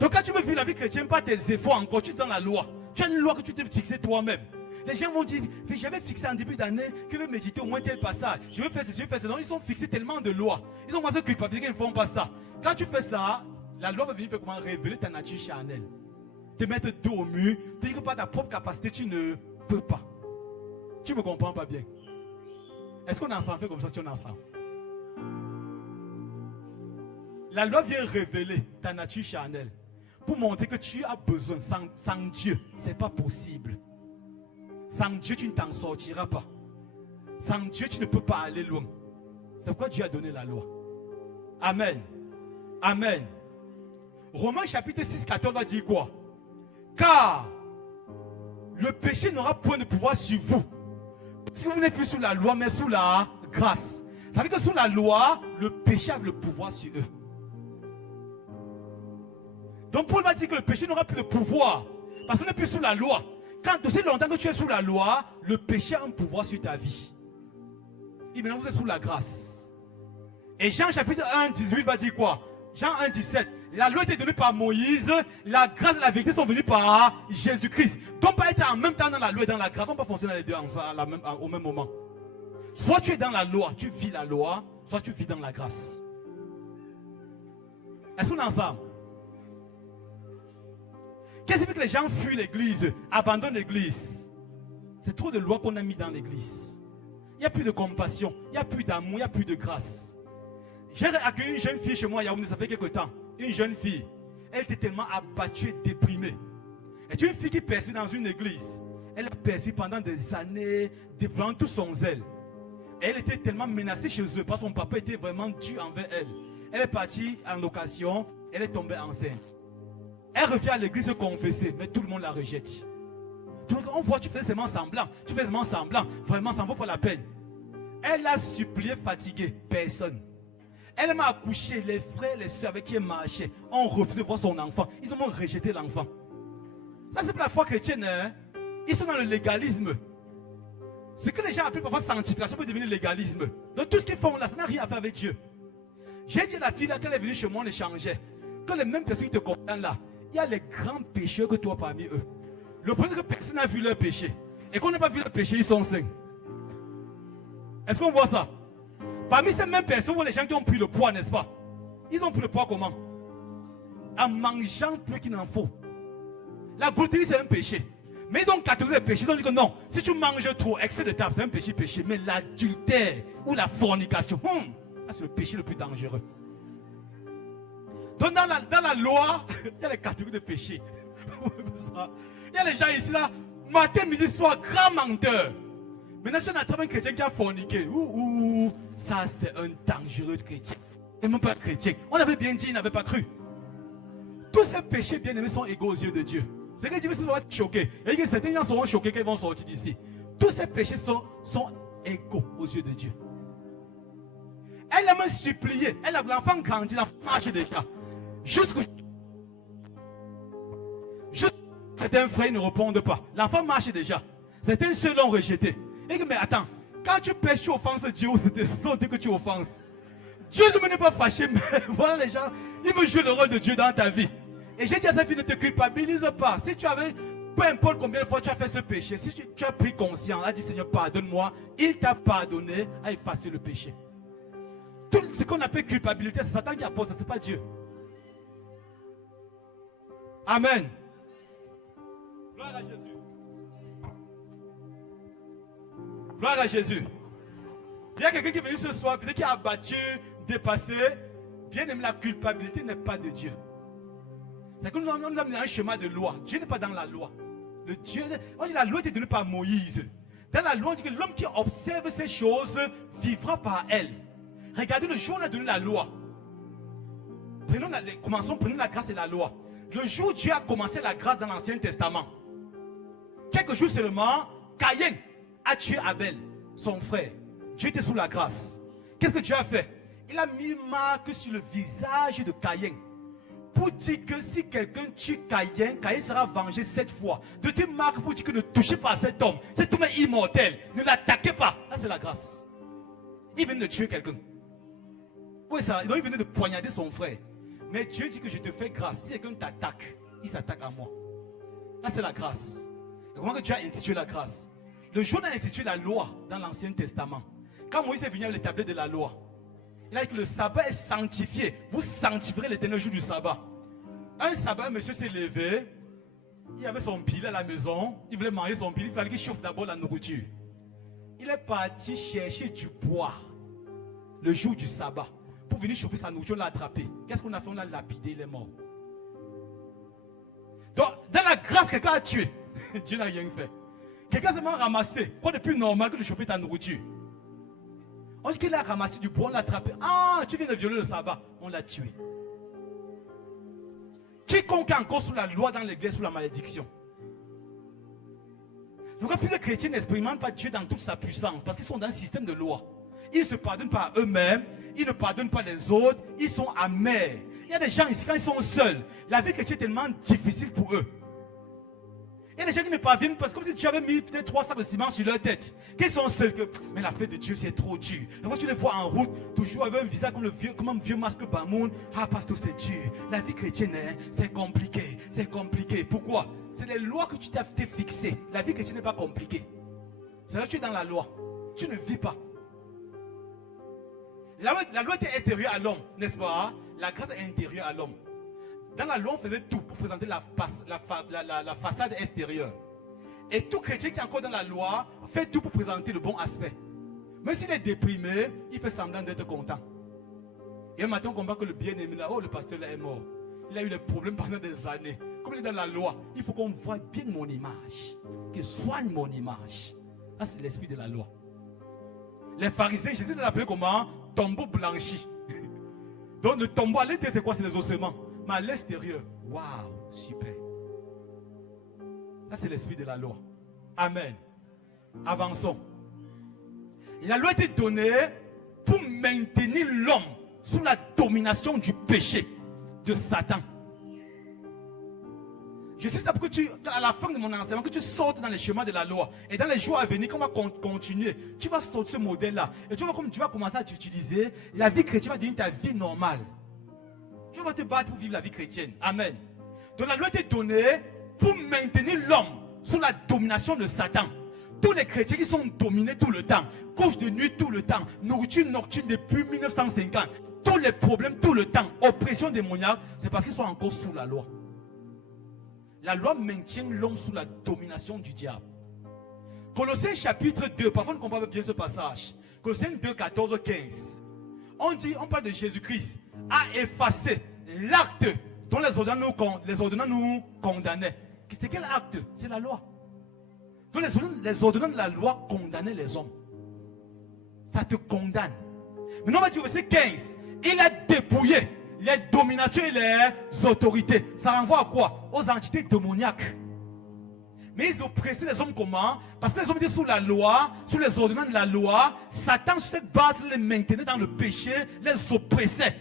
Donc quand tu veux vivre la vie chrétienne, pas tes efforts encore, tu es dans la loi. Tu as une loi que tu t'es fixée toi-même. Les gens vont dire, j'avais fixé en début d'année que je vais méditer au moins tel passage. Je vais faire ceci, je vais faire ça. Non, ils sont fixés tellement de lois. Ils ont commencé à culpabiliser qu'ils ne font pas ça. Quand tu fais ça, la loi va venir faire comment révéler ta nature charnelle. Te mettre dos au mur, te dire que par ta propre capacité, tu ne peux pas. Tu ne me comprends pas bien. Est-ce qu'on est ensemble fait comme ça si on est ensemble? La loi vient révéler ta nature charnelle pour montrer que tu as besoin. Sans Dieu, ce n'est pas possible. Sans Dieu, tu ne t'en sortiras pas. Sans Dieu, tu ne peux pas aller loin. C'est pourquoi Dieu a donné la loi. Amen. Amen. Romains chapitre 6, 14 va dire quoi? Car le péché n'aura point de pouvoir sur vous. Si vous n'êtes plus sous la loi, mais sous la grâce. Ça veut dire que sous la loi, le péché a le pouvoir sur eux. Donc Paul va dire que le péché n'aura plus de pouvoir. Parce qu'on n'est plus sous la loi. Quand aussi longtemps que tu es sous la loi, le péché a un pouvoir sur ta vie. Et maintenant vous êtes sous la grâce. Et Jean chapitre 1, 18 va dire quoi? Jean 1, 17. La loi était donnée par Moïse, la grâce et la vérité sont venues par Jésus-Christ. Donc pas être en même temps dans la loi et dans la grâce, on ne peut pas fonctionner les deux ensemble, au même moment. Soit tu es dans la loi, tu vis la loi, soit tu vis dans la grâce. Est-ce qu'on est ensemble? Qu'est-ce qui fait que les gens fuient l'église, abandonnent l'église? C'est trop de lois qu'on a mis dans l'église. Il n'y a plus de compassion, il n'y a plus d'amour, il n'y a plus de grâce. J'ai accueilli une jeune fille chez moi, ça fait quelques temps. Une jeune fille. Elle était tellement abattue et déprimée. Elle est une fille qui persévère dans une église. Elle a persévéré pendant des années, déployant tout son zèle. Elle était tellement menacée chez eux parce que son papa était vraiment dur envers elle. Elle est partie en location, elle est tombée enceinte. Elle revient à l'église se confesser, mais tout le monde la rejette. On voit, tu fais seulement semblant, vraiment ça ne vaut pas la peine. Elle a supplié, fatiguée, personne. Elle m'a accouché, les frères, les soeurs avec qui elle marchait ont refusé de voir son enfant. Ils ont rejeté l'enfant. Ça c'est pour la foi chrétienne, hein? Ils sont dans le légalisme. Ce que les gens appellent parfois sanctification peut devenir légalisme. Donc tout ce qu'ils font là, ça n'a rien à faire avec Dieu. J'ai dit à la fille là, quand elle est venue chez moi, on échangeait. Quand les mêmes personnes qui te condamnent là, il y a les grands pécheurs que toi parmi eux. Le problème c'est que personne n'a vu leur péché. Et qu'on n'a pas vu leur péché, ils sont saints. Est-ce qu'on voit ça? Parmi ces mêmes personnes, les gens qui ont pris le poids, n'est-ce pas? Ils ont pris le poids comment? En mangeant plus qu'il n'en faut. La bouteille c'est un péché. Mais ils ont catégorisé les péchés. Ils ont dit que non, si tu manges trop, excès de table, c'est un péché. Mais l'adultère ou la fornication, c'est le péché le plus dangereux. Donc dans la loi, il y a les catégories de péchés. Il y a les gens ici là, matin, midi, soir, grand menteur. Maintenant, si on attrape un chrétien qui a forniqué, ça c'est un dangereux chrétien. Et même pas chrétien. On avait bien dit, il n'avait pas cru. Tous ces péchés bien-aimés sont égaux aux yeux de Dieu. C'est que Dieu va être choqué. Et que certains gens seront choqués quand ils vont sortir d'ici. Tous ces péchés sont égaux aux yeux de Dieu. Elle a même supplié. L'enfant grandit, l'enfant marche déjà. Juste certains frères ne répondent pas. L'enfant marche déjà. Certains seuls l'ont rejeté. Et que, mais attends, quand tu pêches, tu offenses Dieu ou c'est Dieu que tu offenses. Dieu ne n'est pas fâché, mais voilà les gens, ils veulent jouer le rôle de Dieu dans ta vie. Et j'ai dit à cette fille, ne te culpabilise pas. Si tu avais, peu importe combien de fois tu as fait ce péché, si tu as pris conscience, a dit Seigneur, pardonne-moi, il t'a pardonné à effacer le péché. Tout ce qu'on appelle culpabilité, c'est Satan qui apporte ça, ce n'est pas Dieu. Amen. Gloire à Jésus. Gloire à Jésus. Il y a quelqu'un qui est venu ce soir, peut-être qui a abattu, dépassé. Bien aimé, la culpabilité n'est pas de Dieu. C'est que nous sommes dans un chemin de loi. Dieu n'est pas dans la loi. On dit la loi était donnée par Moïse. Dans la loi, on dit que l'homme qui observe ces choses vivra par elles. Regardez le jour où on a donné la loi. Prenons la grâce et la loi. Le jour où Dieu a commencé la grâce dans l'Ancien Testament, quelques jours seulement, Caïn a tué Abel, son frère. Dieu était sous la grâce. Qu'est-ce que Dieu a fait? Il a mis marque sur le visage de Caïn pour dire que si quelqu'un tue Caïn, Caïn sera vengé 7 fois. De toute marque pour dire que ne touchez pas à cet homme. Cet homme est immortel. Ne l'attaquez pas. Là, c'est la grâce. Il venait de tuer quelqu'un. Oui, ça. Il venait de poignarder son frère. Mais Dieu dit que je te fais grâce. Si quelqu'un t'attaque, il s'attaque à moi. Là, c'est la grâce. Et comment que Dieu a institué la grâce? Le jour où on a institué la loi dans l'Ancien Testament, quand Moïse est venu avec les tablettes de la loi, il a dit que le sabbat est sanctifié. Vous sanctifierez l'éternel jour du sabbat. Un sabbat, un monsieur s'est levé. Il avait son pilet à la maison. Il voulait manger son pilet. Il fallait qu'il chauffe d'abord la nourriture. Il est parti chercher du bois le jour du sabbat. Pour venir chauffer sa nourriture, on l'a attrapé. Qu'est-ce qu'on a fait? On l'a lapidé, il est mort. Donc, dans la grâce, quelqu'un a tué. Dieu n'a rien fait. Quelqu'un s'est ramassé. Quoi de plus normal que de chauffer ta nourriture? On dit qu'il a ramassé du bois, on l'a attrapé. Ah, tu viens de violer le sabbat. On l'a tué. Quiconque est encore sous la loi dans l'église, sous la malédiction. C'est pourquoi plusieurs chrétiens n'expérimentent pas Dieu dans toute sa puissance. Parce qu'ils sont dans un système de loi. Ils ne se pardonnent pas eux-mêmes. Ils ne pardonnent pas les autres. Ils sont amers. Il y a des gens ici, quand ils sont seuls, la vie chrétienne est tellement difficile pour eux. Il y a des gens qui ne parviennent pas, c'est comme si tu avais mis peut-être 3 sacs de ciment sur leur tête. Qu'ils sont seuls, mais la fête de Dieu c'est trop dur. Et quand tu les vois en route, toujours avec un visage comme un vieux masque bamoun. Ah, pasteur, c'est dur. La vie chrétienne, c'est compliqué. C'est compliqué. Pourquoi? C'est les lois que tu t'es fixées. La vie chrétienne n'est pas compliquée. C'est là que tu es dans la loi. Tu ne vis pas. La loi était extérieure à l'homme, n'est-ce pas? La grâce est intérieure à l'homme. Dans la loi, on faisait tout pour présenter la façade extérieure. Et tout chrétien qui est encore dans la loi fait tout pour présenter le bon aspect. Même s'il est déprimé, il fait semblant d'être content. Et un matin, on comprend que le bien-aimé là, oh, le pasteur là est mort. Il a eu des problèmes pendant des années. Comme il est dans la loi, il faut qu'on voie bien mon image, qu'il soigne mon image. Ça, c'est l'esprit de la loi. Les pharisiens, Jésus les appelait comment? Tombeau blanchi. Donc le tombeau à l'intérieur, c'est quoi? C'est les ossements. Mais à l'extérieur, waouh, super. Ça, c'est l'esprit de la loi. Amen. Avançons. La loi était donnée pour maintenir l'homme sous la domination du péché de Satan. Je sais ça pour que à la fin de mon enseignement, que tu sortes dans les chemins de la loi. Et dans les jours à venir, quand on va continuer, tu vas sortir ce modèle-là. Et tu vas commencer à utiliser la vie chrétienne, va devenir ta vie normale. Tu vas te battre pour vivre la vie chrétienne. Amen. Donc la loi était donnée pour maintenir l'homme sous la domination de Satan. Tous les chrétiens qui sont dominés tout le temps, couche de nuit tout le temps, nourriture nocturne depuis 1950, tous les problèmes tout le temps, oppression démoniaque, c'est parce qu'ils sont encore sous la loi. La loi maintient l'homme sous la domination du diable. Colossiens chapitre 2, parfois on ne comprend pas bien ce passage. Colossiens 2, 14, 15. On parle de Jésus-Christ a effacé l'acte dont les ordonnances nous condamnaient. C'est quel acte? C'est la loi. Donc les ordonnances de la loi condamnaient les hommes. Ça te condamne. Maintenant on va dire au verset 15. Il a dépouillé les dominations et les autorités. Ça renvoie à quoi? Aux entités démoniaques. Mais ils oppressaient les hommes comment? Parce que les hommes étaient sous la loi, sous les ordonnances de la loi. Satan, sur cette base, les maintenait dans le péché, les oppressait.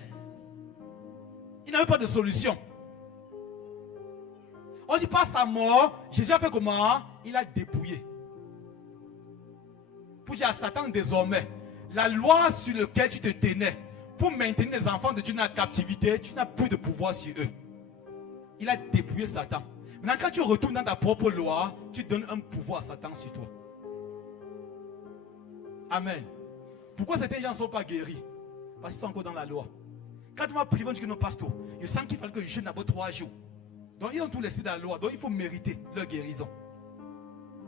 Il n'avait pas de solution. On dit pas sa mort, Jésus a fait comment? Il a dépouillé. Pour dire à Satan désormais, la loi sur laquelle tu te tenais, pour maintenir les enfants de Dieu dans la captivité, tu n'as plus de pouvoir sur eux. Il a dépouillé Satan. Maintenant, quand tu retournes dans ta propre loi, tu donnes un pouvoir à Satan sur toi. Amen. Pourquoi certains gens ne sont pas guéris? Parce qu'ils sont encore dans la loi. Quand on va prier, on dit que non, pasteur, je sens qu'il fallait que je jeûne d'abord 3 jours. Donc, ils ont tout l'esprit de la loi. Donc, il faut mériter leur guérison.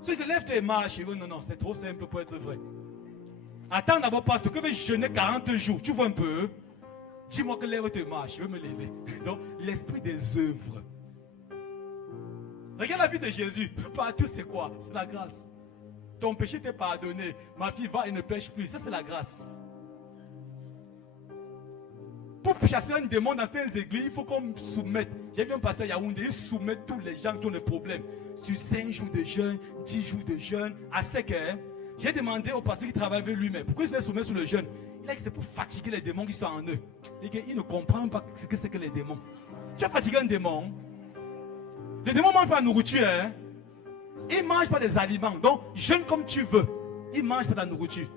Ceux qui lèvent et marchent, ils disent non, non, c'est trop simple pour être vrai. Attends d'abord, pasteur, que je vais jeûner 40 jours. Tu vois un peu? Dis-moi que lève et marche, je vais me lever. Donc, l'esprit des œuvres. Regarde la vie de Jésus. Partout, c'est quoi? C'est la grâce. Ton péché t'est pardonné. Ma fille va et ne pêche plus. Ça, c'est la grâce. Pour chasser un démon dans certaines églises, il faut qu'on soumette. J'ai vu un pasteur Yaoundé, il soumet tous les gens qui ont des problèmes. Sur 5 jours de jeûne, 10 jours de jeûne, à sec. J'ai demandé au pasteur qui travaille avec lui, mais pourquoi il se soumet sur le jeûne? Il a dit que c'est pour fatiguer les démons qui sont en eux. Et qu'il ne comprend pas ce que c'est que les démons. Tu as fatigué un démon. Les démons ne mangent pas la nourriture. Ils ne mangent pas des aliments. Donc, jeûne comme tu veux. Ils ne mangent pas ta nourriture.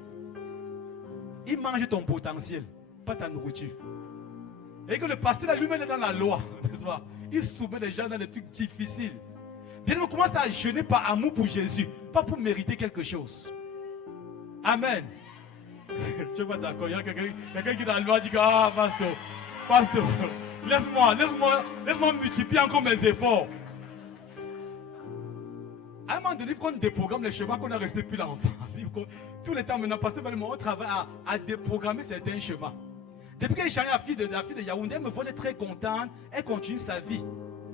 Ils mangent ton potentiel, pas ta nourriture. Et que le pasteur lui-même est dans la loi. Il soumet les gens dans des trucs difficiles. Bien, on commence à jeûner par amour pour Jésus, pas pour mériter quelque chose. Amen. Je ne suis pas d'accord. Il y a quelqu'un qui est dans la loi dit que, ah, pasteur, laisse-moi multiplier encore mes efforts. À un moment donné, il faut qu'on déprogramme les chemins qu'on a restés depuis l'enfance. Tout le temps maintenant, passé par le monde, on travaille à déprogrammer certains chemins. Depuis qu'elle change la fille de Yaoundé, elle me voit très contente, elle continue sa vie.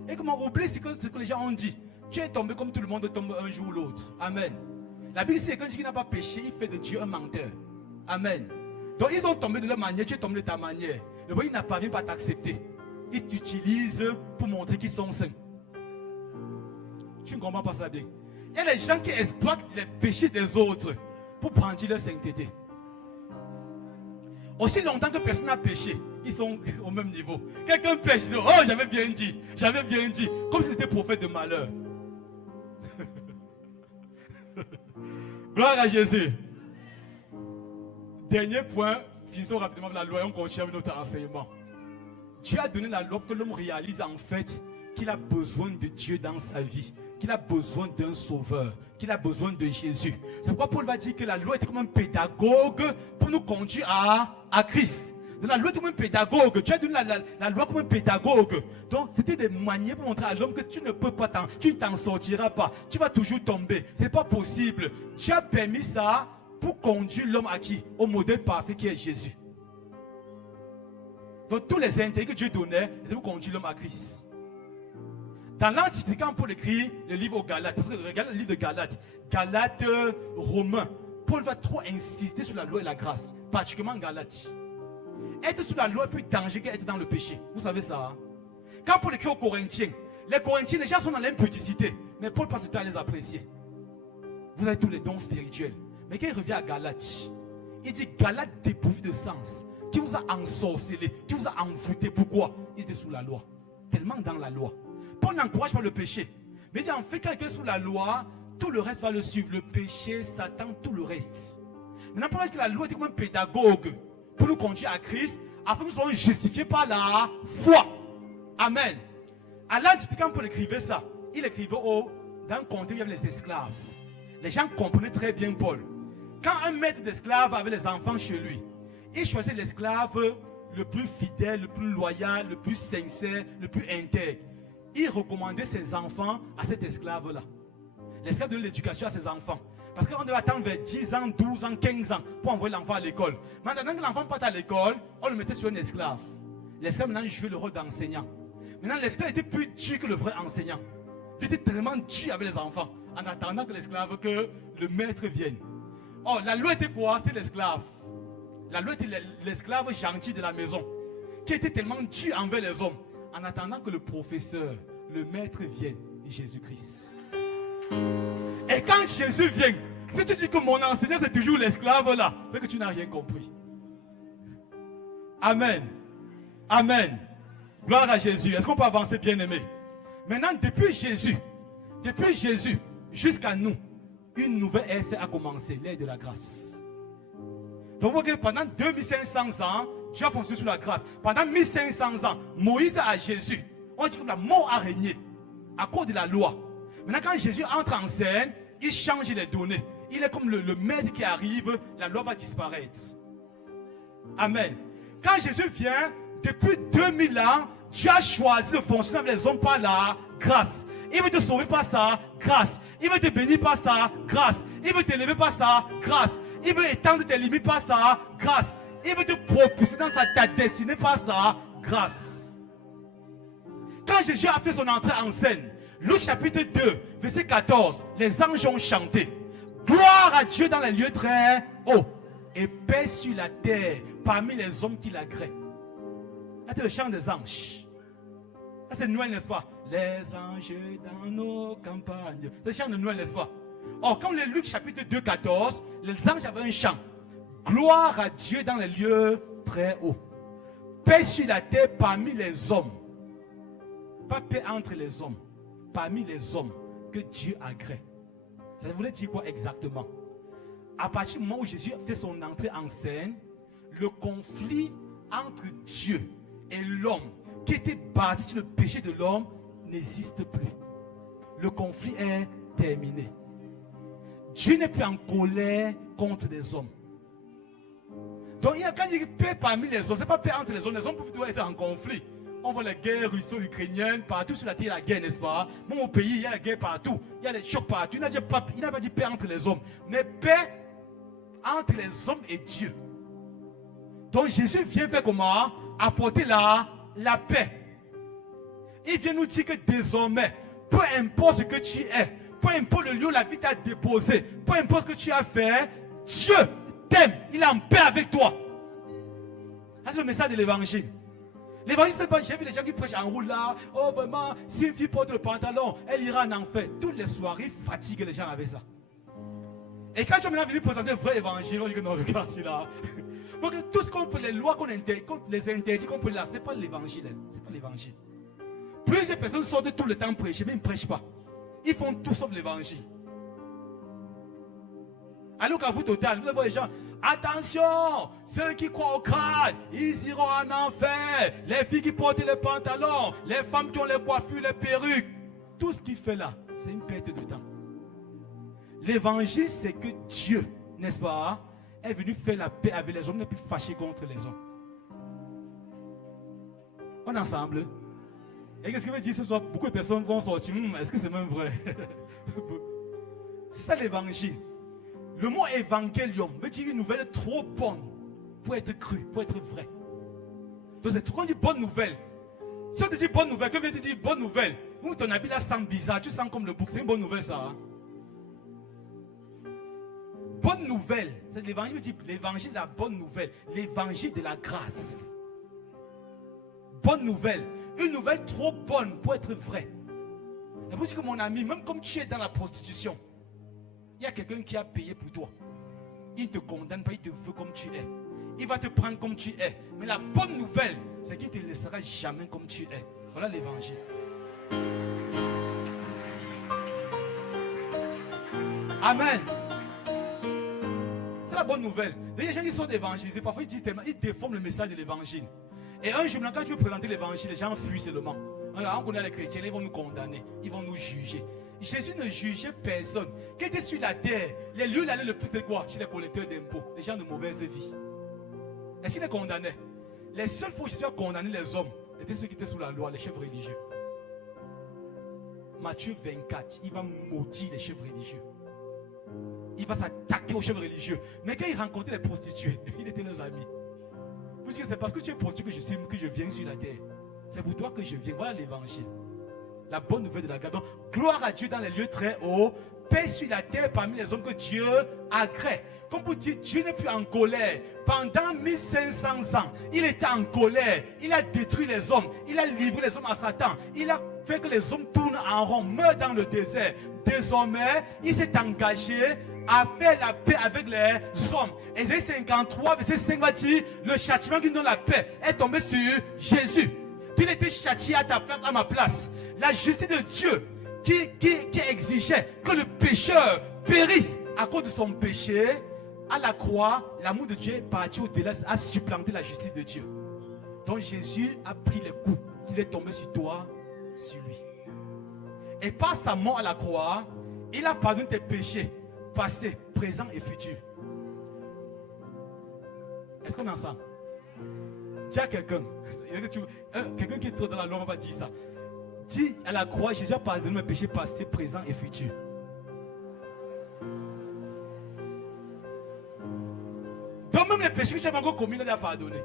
Et comment oublier ce que les gens ont dit. Tu es tombé comme tout le monde tombe un jour ou l'autre. Amen. La Bible dit que quand il n'a pas péché, il fait de Dieu un menteur. Amen. Donc ils ont tombé de leur manière, tu es tombé de ta manière. Le bon, il n'a pas à t'accepter. Ils t'utilisent pour montrer qu'ils sont saints. Tu ne comprends pas ça bien. Il y a des gens qui exploitent les péchés des autres pour prendre leur sainteté. Aussi longtemps que personne n'a péché, ils sont au même niveau. Quelqu'un pêche, oh j'avais bien dit, comme si c'était prophète de malheur. Gloire à Jésus. Dernier point, finissons rapidement la loi et on continue avec notre enseignement. Dieu a donné la loi pour que l'homme réalise en fait qu'il a besoin de Dieu dans sa vie, qu'il a besoin d'un sauveur, qu'il a besoin de Jésus. C'est pourquoi Paul va dire que la loi était comme un pédagogue pour nous conduire à Christ. Donc la loi était comme un pédagogue. Tu as donné la loi comme un pédagogue. Donc c'était des manières pour montrer à l'homme que tu ne peux pas tu ne t'en sortiras pas. Tu vas toujours tomber. Ce n'est pas possible. Tu as permis ça pour conduire l'homme à qui? Au modèle parfait qui est Jésus. Donc tous les intérêts que Dieu donnait, c'était pour conduire l'homme à Christ. Dans l'Antiquité, quand Paul écrit le livre aux Galates, parce que regarde le livre de Galates, Galates, Romains, Paul va trop insister sur la loi et la grâce, particulièrement en Galates. Être sous la loi est plus dangereux qu'être dans le péché. Vous savez ça, hein? Quand Paul écrit aux Corinthiens, les Corinthiens, les gens sont dans l'impudicité, mais Paul passe le temps à les apprécier. Vous avez tous les dons spirituels. Mais quand il revient à Galates, il dit Galates dépourvu de sens, qui vous a ensorcelé, qui vous a envoûté. Pourquoi? Il était sous la loi, tellement dans la loi. Paul n'encourage pas le péché. Mais il dit en fait, quand quelqu'un est sous la loi, tout le reste va le suivre. Le péché, Satan, tout le reste. Maintenant, Paul dit que la loi était comme un pédagogue pour nous conduire à Christ, afin que nous soyons justifiés par la foi. Amen. À l'Antiquité, quand Paul écrivait ça, il écrivait dans un contexte où il y avait les esclaves. Les gens comprenaient très bien Paul. Quand un maître d'esclaves avait les enfants chez lui, il choisissait l'esclave le plus fidèle, le plus loyal, le plus sincère, le plus intègre. Il recommandait ses enfants à cet esclave-là. L'esclave donnait l'éducation à ses enfants. Parce qu'on devait attendre vers 10 ans, 12 ans, 15 ans pour envoyer l'enfant à l'école. Maintenant que l'enfant part à l'école, on le mettait sur un esclave. L'esclave maintenant jouait le rôle d'enseignant. Maintenant l'esclave était plus dur que le vrai enseignant. Il était tellement dur avec les enfants en attendant que l'esclave, que le maître vienne. Oh, la loi était quoi? C'était l'esclave. La loi était l'esclave gentil de la maison, qui était tellement dur envers les hommes, en attendant que le professeur, le maître vienne, Jésus-Christ. Et quand Jésus vient, si tu dis que mon enseignant c'est toujours l'esclave là, c'est que tu n'as rien compris. Amen. Amen. Gloire à Jésus. Est-ce qu'on peut avancer, bien-aimé? Maintenant, depuis Jésus jusqu'à nous, une nouvelle ère a commencé, l'ère de la grâce. Donc vous voyez que pendant 2500 ans, Dieu a fonctionné sous la grâce. Pendant 1500 ans, Moïse a Jésus. On dit que la mort a régné à cause de la loi. Maintenant, quand Jésus entre en scène, il change les données. Il est comme le maître qui arrive, la loi va disparaître. Amen. Quand Jésus vient, depuis 2000 ans, Dieu a choisi de fonctionner avec les hommes par la grâce. Il veut te sauver par sa grâce. Il veut te bénir par sa grâce. Il veut t'élever par sa grâce. Il veut étendre tes limites par sa grâce. Il veut te propulser dans ta destinée par sa grâce. Quand Jésus a fait son entrée en scène, Luc chapitre 2, verset 14, les anges ont chanté. Gloire à Dieu dans les lieux très hauts et paix sur la terre parmi les hommes qui l'agréent. Là, c'est le chant des anges. Ça, c'est Noël, n'est-ce pas? Les anges dans nos campagnes. C'est le chant de Noël, n'est-ce pas? Or, comme le Luc chapitre 2, 14, les anges avaient un chant. Gloire à Dieu dans les lieux très hauts. Paix sur la terre parmi les hommes. Pas paix entre les hommes. Parmi les hommes que Dieu agrée. Ça voulait dire quoi exactement? À partir du moment où Jésus fait son entrée en scène, le conflit entre Dieu et l'homme, qui était basé sur le péché de l'homme, n'existe plus. Le conflit est terminé. Dieu n'est plus en colère contre les hommes. Donc quand il dit paix parmi les hommes, ce n'est pas paix entre les hommes. Les hommes peuvent être en conflit. On voit les guerres russo-ukrainiennes partout sur la terre, la guerre, n'est-ce pas? Même au pays, il y a la guerre partout. Il y a les chocs partout. Il n'a pas dit paix entre les hommes, mais paix entre les hommes et Dieu. Donc Jésus vient faire comment? Apporter la paix. Il vient nous dire que désormais, peu importe ce que tu es, peu importe le lieu où la vie t'a déposé, peu importe ce que tu as fait, Dieu t'aime, il est en paix avec toi. C'est le message de l'évangile. L'évangile, c'est pas, j'ai vu les gens qui prêchent en roue là, oh vraiment, si une fille porte le pantalon, elle ira en enfer. Toutes les soirées fatiguent les gens avec ça. Et quand tu es maintenant venu présenter un vrai évangile, on dit que non, le gars, c'est là. Donc tout ce qu'on peut, les lois qu'on interdit, les interdits qu'on peut là, c'est pas l'évangile, c'est pas l'évangile. Plusieurs personnes sortent tout le temps prêcher, mais ils ne prêchent pas. Ils font tout sauf l'évangile. Alors qu'à vous total, vous voyez les gens, attention, ceux qui croient au crâne, ils iront en enfer. Les filles qui portent les pantalons, les femmes qui ont les coiffures, les perruques. Tout ce qu'il fait là, c'est une perte de temps. L'évangile, c'est que Dieu, n'est-ce pas, est venu faire la paix avec les hommes, n'est plus fâché contre les hommes. On est ensemble. Et qu'est-ce que veut dire ce soir? Beaucoup de personnes vont sortir. Est-ce que c'est même vrai? C'est ça l'évangile. Le mot évangélium veut dire une nouvelle trop bonne pour être crue, pour être vraie. Donc c'est quand on dit bonne nouvelle. Si on te dit bonne nouvelle, que veut dire bonne nouvelle? Ou ton habit là sent bizarre, tu sens comme le bouc, c'est une bonne nouvelle ça. Hein? Bonne nouvelle, c'est l'évangile, l'évangile de la bonne nouvelle, l'évangile de la grâce. Bonne nouvelle, une nouvelle trop bonne pour être vraie. Et vous dites que mon ami, même comme tu es dans la prostitution, il y a quelqu'un qui a payé pour toi. Il ne te condamne pas, il te veut comme tu es. Il va te prendre comme tu es. Mais la bonne nouvelle, c'est qu'il ne te laissera jamais comme tu es. Voilà l'évangile. Amen. C'est la bonne nouvelle. Les gens qui sont évangélisés, parfois ils disent tellement, ils déforment le message de l'évangile. Et un jour, quand tu veux présenter l'évangile, les gens fuient seulement. On connaît les chrétiens, ils vont nous condamner, ils vont nous juger. Jésus ne jugeait personne. Qu'il était sur la terre, les lieux allaient le plus de quoi? Chez les collecteurs d'impôts, les gens de mauvaise vie. Est-ce qu'il les condamnait? Les seules fois où Jésus a condamné les hommes, c'était ceux qui étaient sous la loi, les chefs religieux. Matthieu 24, il va maudire les chefs religieux. Il va s'attaquer aux chefs religieux. Mais quand il rencontrait les prostituées, il était leurs amis. Vous dites que c'est parce que tu es prostituée que je viens sur la terre. C'est pour toi que je viens. Voilà l'évangile. La bonne nouvelle de la grâce. Donc, gloire à Dieu dans les lieux très hauts. Paix sur la terre parmi les hommes que Dieu agrée. Comme vous dites, Dieu n'est plus en colère. Pendant 1500 ans, il était en colère. Il a détruit les hommes. Il a livré les hommes à Satan. Il a fait que les hommes tournent en rond, meurent dans le désert. Désormais, il s'est engagé à faire la paix avec les hommes. Ésaïe 53, verset 5 va dire, le châtiment qui nous donne la paix est tombé sur Jésus. Puis il était châtié à ta place, à ma place. La justice de Dieu qui exigeait que le pécheur périsse à cause de son péché, à la croix, l'amour de Dieu est parti au-delà, a supplanté la justice de Dieu. Donc Jésus a pris les coups, il est tombé sur toi, sur lui. Et par sa mort à la croix, il a pardonné tes péchés, passé, présent et futur. Est-ce qu'on est ensemble? Dis à quelqu'un, quelqu'un qui est trop dans la loi va dire ça. Dis à la croix, Jésus a pardonné mes péchés passés, présents et futurs. Donc même les péchés que tu as encore commis, il a pardonné.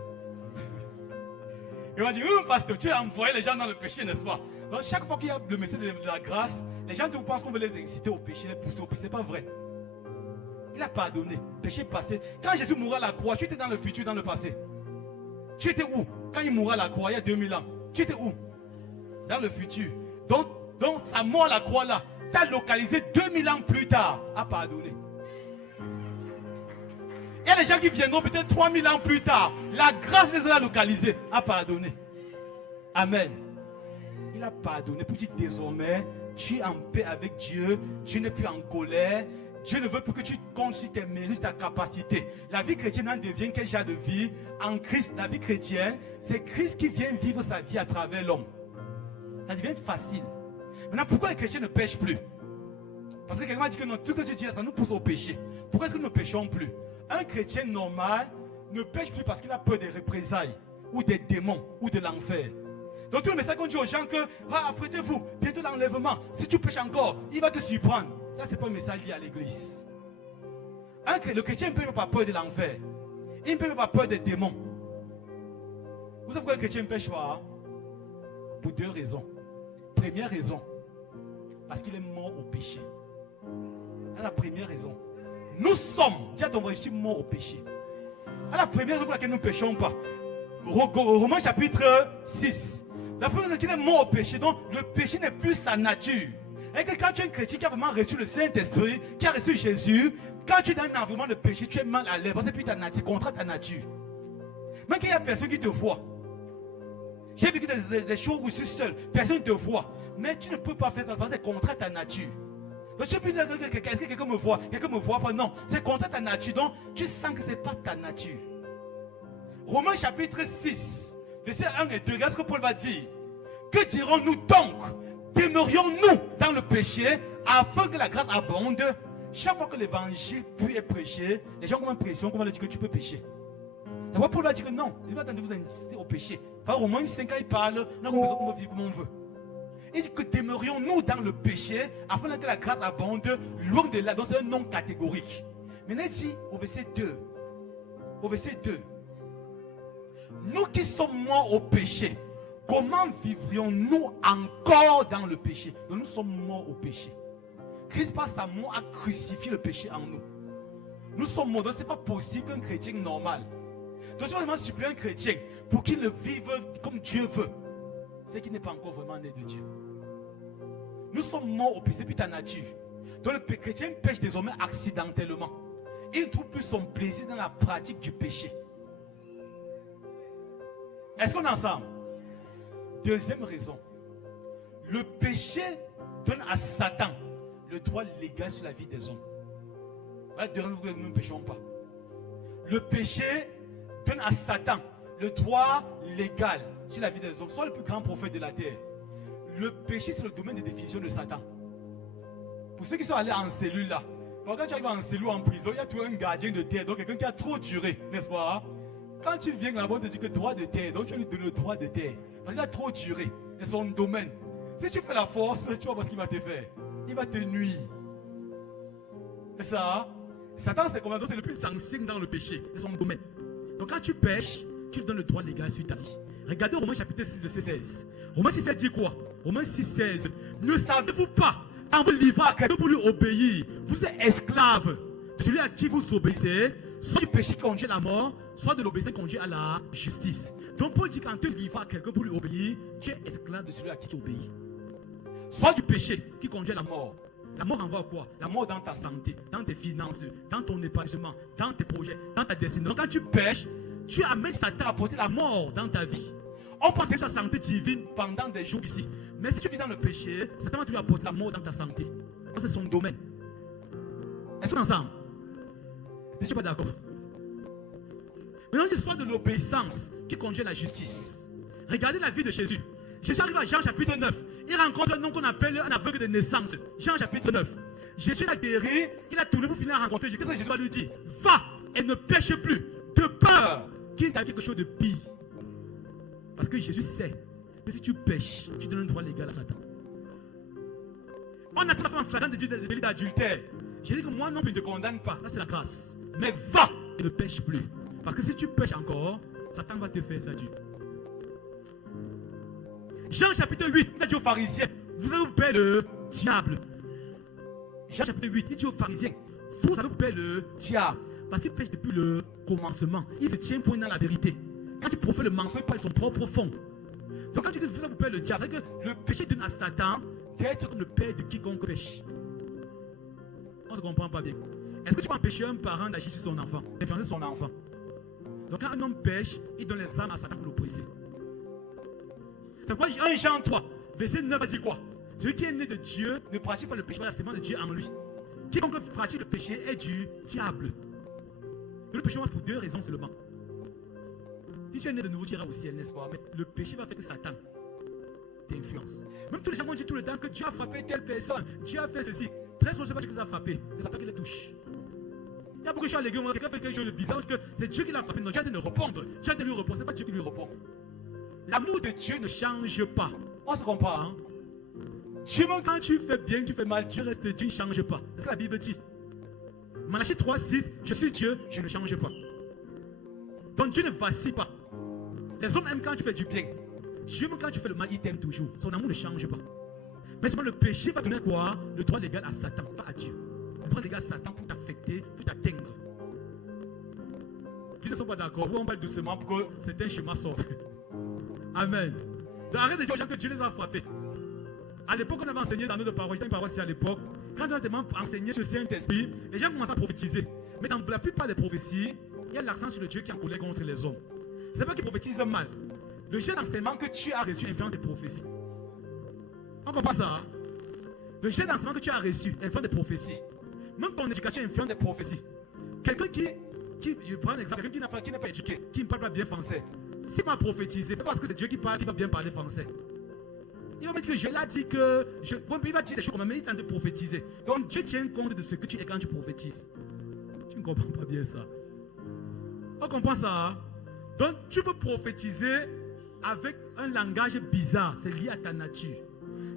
Il va dire, pasteur, tu as envoyé les gens dans le péché, n'est-ce pas? Donc chaque fois qu'il y a le message de la grâce, les gens pensent qu'on veut les inciter au péché, les pousser au péché. Ce n'est pas vrai. Il a pardonné, péché passé. Quand Jésus mourra à la croix, tu étais dans le futur, dans le passé. Tu étais où? Quand il mourra à la croix, il y a 2000 ans. Tu étais où? Dans le futur. Donc sa mort à la croix là, t'a localisé 2000 ans plus tard, à pardonner. Il y a des gens qui viendront peut-être 3000 ans plus tard. La grâce les a localisés, à pardonner. Amen. Il a pardonné pour dire désormais, tu es en paix avec Dieu, tu n'es plus en colère. Dieu ne veut plus que tu comptes sur tes mérites, ta capacité. La vie chrétienne en devient quel genre de vie? En Christ, la vie chrétienne, c'est Christ qui vient vivre sa vie à travers l'homme. Ça devient facile. Maintenant, pourquoi les chrétiens ne pêchent plus? Parce que quelqu'un m'a dit que non, tout ce que tu dis, ça nous pousse au péché. Pourquoi est-ce que nous ne pêchons plus? Un chrétien normal ne pêche plus parce qu'il a peur des représailles, ou des démons, ou de l'enfer. Donc tout le message qu'on dit aux gens que, apprêtez-vous, bientôt l'enlèvement, si tu pêches encore, il va te surprendre. Ça, ce n'est pas un message lié à l'église. Le chrétien ne peut pas peur de l'enfer. Il ne peut pas peur des démons. Vous savez pourquoi le chrétien ne pêche pas? Pour deux raisons. Première raison, parce qu'il est mort au péché. C'est la première raison. Nous sommes, dis à ton voisin, je suis mort au péché. C'est la première raison pour laquelle nous ne péchons pas. Romains chapitre 6. La première raison qu'il est mort au péché, donc le péché n'est plus sa nature. Et que quand tu es un chrétien qui a vraiment reçu le Saint-Esprit, qui a reçu Jésus, quand tu es dans un environnement de péché, tu es mal à l'aise, parce que c'est plus ta nature, contre ta nature. Même qu'il y a personne qui te voit. J'ai vécu des choses où je suis seul, personne ne te voit. Mais tu ne peux pas faire ça parce que c'est contre ta nature. Donc tu peux dire que quelqu'un me voit pas. Non, c'est contre ta nature. Donc tu sens que ce n'est pas ta nature. Romains chapitre 6, verset 1 et 2, regarde ce que Paul va dire. Que dirons-nous donc? Demeurions-nous dans le péché afin que la grâce abonde? Chaque fois que l'évangile peut être prêché, les gens ont l'impression qu'on va leur dire que tu peux pécher. D'abord, Paul va dire que non, il va attendre de vous insister au péché. Par Romains 5, quand il parle, on a besoin qu'on vivre comme on veut. Il dit que demeurions-nous dans le péché afin que la grâce abonde, loin de là. Donc c'est un nom catégorique. Maintenant, il dit au verset 2, nous qui sommes morts au péché, comment vivrions-nous encore dans le péché? Donc nous sommes morts au péché. Christ par sa mort a crucifié le péché en nous. Nous sommes morts, donc ce n'est pas possible qu'un chrétien normal. Donc si on supplier un chrétien pour qu'il le vive comme Dieu veut, c'est qu'il n'est pas encore vraiment né de Dieu. Nous sommes morts au péché, puis ta nature. Donc le chrétien pêche désormais accidentellement. Il ne trouve plus son plaisir dans la pratique du péché. Est-ce qu'on est ensemble? Deuxième raison. Le péché donne à Satan le droit légal sur la vie des hommes. Voilà, de nous ne péchons pas. Le péché donne à Satan le droit légal sur la vie des hommes. Soit le plus grand prophète de la terre. Le péché, c'est le domaine de définition de Satan. Pour ceux qui sont allés en cellule là, quand tu arrives en cellule en prison, il y a toujours un gardien de terre, donc quelqu'un qui a trop duré, n'est-ce pas? Quand tu viens là-bas, on te dit que droit de terre, donc tu vas lui donner le droit de terre. Parce qu'il a trop duré, c'est son domaine. Si tu fais la force, tu vas voir ce qu'il va te faire. Il va te nuire. C'est ça. Satan, c'est comment? C'est le plus ancien dans le péché, c'est son domaine. Donc quand tu pêches, tu lui donnes le droit légal sur ta vie. Regardez Romains chapitre 6, verset 16. Romains 6, 16 dit quoi? Romains 6, 16. Ne savez-vous pas, quand vous livrez à quelqu'un pour lui obéir, vous êtes esclave de celui à qui vous obéissez, soit du péché qui conduit à la mort, soit de l'obéissance qui conduit à la justice. Donc Paul dit quand tu livres à quelqu'un pour lui obéir, tu es esclave de celui à qui tu obéis. Soit du péché qui conduit à la mort. La mort renvoie à quoi? La mort dans ta santé, dans tes finances, dans ton épanouissement, dans tes projets, dans ta destinée. Donc quand tu pêches, tu amènes Satan à porter la mort dans ta vie. On pense que tu as la santé divine pendant des jours ici. Mais si tu vis dans le péché, Satan va te apporter la mort dans ta santé. C'est son domaine. Est-ce qu'on est ensemble? Je ne suis pas d'accord. Maintenant, il soit de l'obéissance qui conduit à la justice. Regardez la vie de Jésus. Jésus arrive à Jean chapitre 9. Il rencontre un homme qu'on appelle un aveugle de naissance. Jean chapitre 9. Jésus l'a guéri. Il a tourné pour finir à rencontrer Jésus. Qu'est-ce que Jésus va lui dire? Va et ne pêche plus de peur qu'il t'arrive quelque chose de pire. Parce que Jésus sait que si tu pêches, tu donnes un droit légal à Satan. On a tout à fait un flagrant de délit d'adultère. J'ai dit que moi non plus je ne te condamne pas. Ça c'est la grâce. Mais va et ne pêche plus. Parce que si tu pêches encore, Satan va te faire ça Dieu. Jean chapitre 8, il a dit aux pharisiens, vous avez peur le diable. Jean chapitre 8, il dit aux pharisiens, vous avez peur le diable. Parce qu'il pêche depuis le commencement. Il se tient point dans la vérité. Quand tu profères le mensonge, il parle de son propre fond. Donc quand tu dis vous avez peur le diable, c'est que le péché donne à Satan d'être comme le père de quiconque pêche. On ne se comprend pas bien. Est-ce que tu peux empêcher un parent d'agir sur son enfant, d'influencer son enfant? Donc quand un homme pêche, il donne les armes à Satan pour l'oppresser. C'est pourquoi 1 Jean 3, verset 9 a dit quoi? Celui qui est né de Dieu ne pratique pas le péché, mais la sémence de Dieu en lui. Quiconque pratique le péché est du diable. Le péché va pour deux raisons seulement. Si tu es né de nouveau, tu iras au ciel, n'est-ce pas? Mais le péché va faire que Satan t'influence. Même tous les gens vont dire tout le temps que Dieu a frappé telle personne, Dieu a fait ceci. Très souvent, ce n'est pas Dieu qui les a frappés, c'est Satan qui les touche. Il y a beaucoup de gens à l'église, quelqu'un fait quelque chose de bizarre, que c'est Dieu qui l'a frappé. Non, Dieu a de répondre. Dieu a de lui répondre, ce n'est pas Dieu qui lui répond. L'amour de Dieu ne change pas. On se comprend, hein? Dieu, même quand tu fais bien, tu fais mal, Dieu reste Dieu, il ne change pas. C'est ce que la Bible dit. Malachie 3, 6, je suis Dieu, je ne change pas. Donc Dieu ne vacille pas. Les hommes aiment quand tu fais du bien. Dieu, même quand tu fais le mal, il t'aime toujours. Son amour ne change pas. Mais seulement le péché va donner quoi? Le droit légal à Satan, pas à Dieu. Le droit légal à Satan pour t'affecter, pour t'atteindre. Ils ne sont pas d'accord. On parle doucement pour que certains schémas sortent. Amen. Donc arrête de dire aux gens que Dieu les a frappés. À l'époque, on avait enseigné dans notre paroisse. J'étais une paroisse à l'époque. Quand on a enseigné sur le Saint-Esprit, les gens commencent à prophétiser. Mais dans la plupart des prophéties, il y a l'accent sur le Dieu qui est en colère contre les hommes. Ce n'est pas qu'ils prophétisent mal. Le genre d'enseignement que tu as reçu influence des prophéties. On comprend ça, hein? Le jet d'enseignement que tu as reçu influence des prophéties. Même ton éducation influence des prophéties. Quelqu'un je prends un exemple, quelqu'un qui n'est pas éduqué, qui ne parle pas bien français. S'il va prophétiser, c'est parce que c'est Dieu qui parle, qui va bien parler français. Il va me dire que je l'ai dit que. Il va dire des choses comme ça, mais il est en train de prophétiser. Donc Dieu tient compte de ce que tu es quand tu prophétises. Tu ne comprends pas bien ça. On comprend ça. Hein? Donc tu peux prophétiser avec un langage bizarre. C'est lié à ta nature.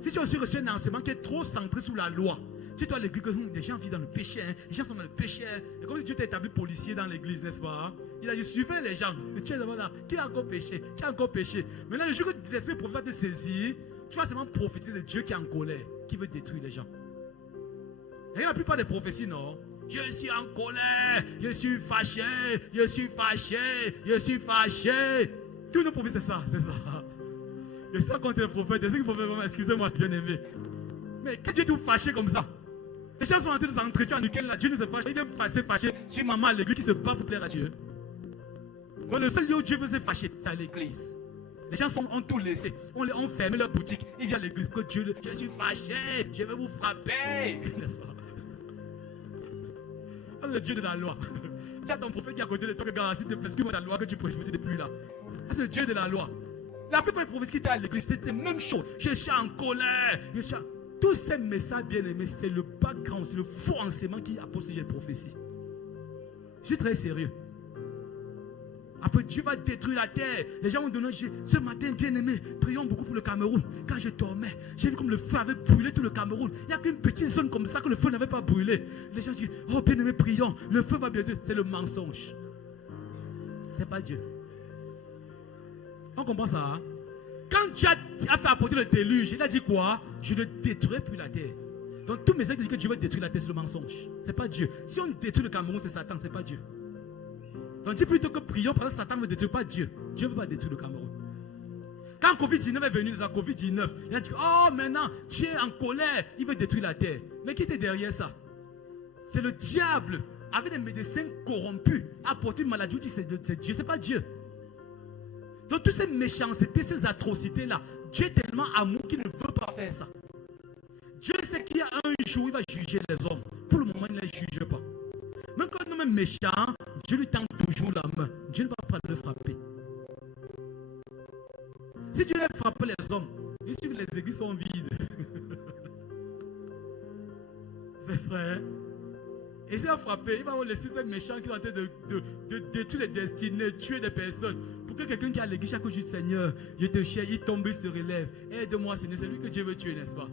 Si tu as aussi reçu un enseignement qui est trop centré sur la loi, tu dois à l'église que les gens vivent dans le péché, hein, les gens sont dans le péché. Hein. Et comme Dieu t'a établi policier dans l'église, n'est-ce pas? Hein? Il a dit suivez les gens. Tu es là, qui a encore péché? Qui a encore péché? Maintenant, le jour que l'esprit prophète te saisit, tu vas seulement profiter de Dieu qui est en colère, qui veut détruire les gens. Et la plupart des prophéties, non? Je suis en colère, je suis fâché, je suis fâché, je suis fâché. Tous nos prophéties, c'est ça, c'est ça. Je suis pas contre les prophètes, c'est ce qu'il faut faire vraiment, excusez-moi, bien aimé. Mais quand Dieu est tout fâché comme ça, les gens sont en train de s'entretuer en lequel là, Dieu ne se fâche, il vient fâcher sur maman à l'église qui se bat pour plaire à Dieu. Donc le seul lieu où Dieu veut se fâcher, c'est à l'église. Les gens ont tout laissé, ont fermé leur boutique, ils viennent à l'église que Dieu, je suis fâché, je vais vous frapper. N'est-ce pas? C'est le Dieu de la loi. Il y a ton prophète qui est à côté de toi, que s'il te plaît, excuse-moi la loi que tu prophétises depuis là. C'est le Dieu de la loi. La plupart des prophètes qui étaient à l'église, c'était la même chose. Je suis en colère. Tous ces messages bien aimés, c'est le background, c'est le faux enseignement qui appose ces prophéties. Je suis très sérieux. Après, Dieu va détruire la terre. Les gens vont donner. Ce matin, bien aimé, prions beaucoup pour le Cameroun. Quand je dormais, j'ai vu comme le feu avait brûlé tout le Cameroun. Il n'y a qu'une petite zone comme ça que le feu n'avait pas brûlé. Les gens disent, oh bien aimé, prions. Le feu va bientôt. C'est le mensonge. C'est pas Dieu. On comprend ça, hein? Quand Dieu a fait apporter le déluge, il a dit quoi? Je ne détruirai plus la terre. Donc tous mes amis disent que Dieu va détruire la terre, c'est le mensonge. C'est pas Dieu. Si on détruit le Cameroun, c'est Satan, c'est pas Dieu. Donc dis plutôt que prions parce que Satan ne veut détruire pas Dieu. Dieu ne veut pas détruire le Cameroun. Quand Covid-19 est venu, Covid-19, il a dit, oh maintenant, Dieu est en colère, il veut détruire la terre. Mais qui était derrière ça? C'est le diable, avec des médecins corrompus, apporter une maladie, c'est Dieu, c'est pas Dieu. Donc toutes ces méchancetés, ces atrocités-là, Dieu est tellement amour qu'il ne veut pas faire ça. Dieu sait qu'il y a un jour, il va juger les hommes. Pour le moment, il ne les juge pas. Même quand un homme est méchant, Dieu lui tend toujours la main. Dieu ne va pas le frapper. Si Dieu les frappe les hommes, il est sûr que les églises sont vides. C'est vrai. Et s'il a frappé, il va laisser ces méchants qui sont en train de détruire les destinées, tuer des personnes. Pour que quelqu'un qui a l'église chaque jour, Seigneur, je te cherche, il tombe, il se relève. Aide-moi, Seigneur, c'est lui que Dieu veut tuer, n'est-ce pas?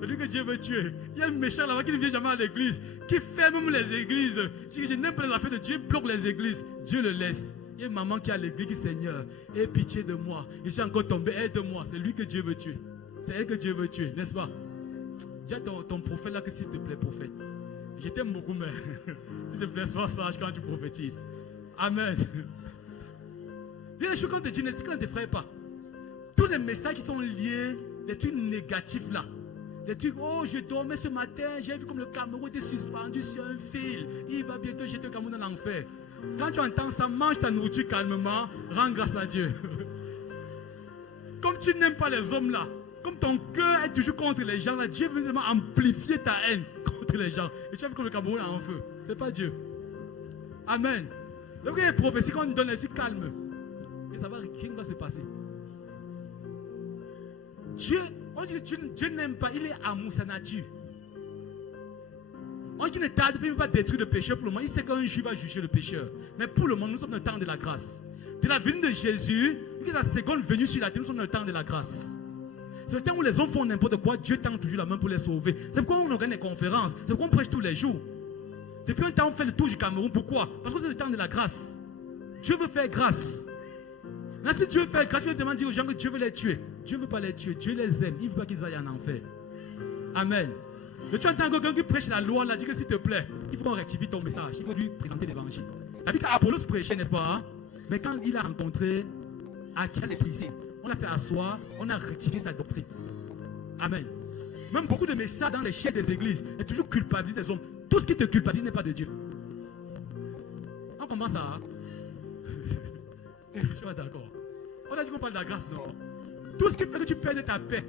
C'est lui que Dieu veut tuer. Il y a un méchant là-bas qui ne vient jamais à l'église, qui ferme même les églises. Je n'aime pas les affaires de Dieu, bloque les églises. Dieu le laisse. Il y a une maman qui est à l'église qui dit, Seigneur, aie pitié de moi. Je suis encore tombé, aide-moi. C'est lui que Dieu veut tuer. C'est elle que Dieu veut tuer, n'est-ce pas? Dis à ton prophète là que s'il te plaît, prophète. Je t'aime beaucoup, mais s'il te plaît, sois sage quand tu prophétises. Amen. Il y a des choses qu'on te dit, ne t'effraie pas. Tous les messages qui sont liés, les trucs négatifs là. Les trucs, oh, je dormais ce matin, j'ai vu comme le Cameroun était suspendu sur un fil. Il va bientôt jeter le Cameroun dans l'enfer. Quand tu entends ça, mange ta nourriture calmement, rends grâce à Dieu. Comme tu n'aimes pas les hommes là, comme ton cœur est toujours contre les gens là, Dieu veut seulement amplifier ta haine contre les gens. Et tu as vu comme le Cameroun est en feu. C'est pas Dieu. Amen. Donc il y a des prophéties qu'on nous donne, c'est calme. Et ça va, rien ne va se passer. Dieu, on dit que Dieu n'aime pas, il est amour, sa nature. On dit qu'il ne tarde pas, il ne va pas détruire le pécheur pour le moment. Il sait qu'un jour il va juger le pécheur. Mais pour le moment, nous sommes dans le temps de la grâce. De la venue de Jésus, jusqu'à sa seconde venue sur la terre, nous sommes dans le temps de la grâce. C'est le temps où les hommes font n'importe quoi, Dieu tend toujours la main pour les sauver. C'est pourquoi on organise des conférences, c'est pourquoi on prêche tous les jours. Depuis un temps, on fait le tour du Cameroun. Pourquoi? Parce que c'est le temps de la grâce. Dieu veut faire grâce. Là, si Dieu veut faire grâce, tu veux demander aux gens que Dieu veut les tuer. Dieu ne veut pas les tuer, Dieu les aime. Il ne veut pas qu'ils aillent en enfer. Amen. Mais tu entends quelqu'un qui prêche la loi, là, dit que s'il te plaît, il faut qu'on rectifie ton message. Il faut lui présenter l'évangile. La Bible qu'Apollos prêchait, n'est-ce pas? Hein? Mais quand il a rencontré Achias et Priscille, on l'a fait asseoir, on a rectifié sa doctrine. Amen. Même beaucoup de messages dans les chefs des églises, est toujours culpabilisé des hommes. Tout ce qui te culpabilise n'est pas de Dieu. On commence à... Tu es d'accord? On a dit qu'on parle de la grâce, non? Tout ce qui fait que tu perds ta paix.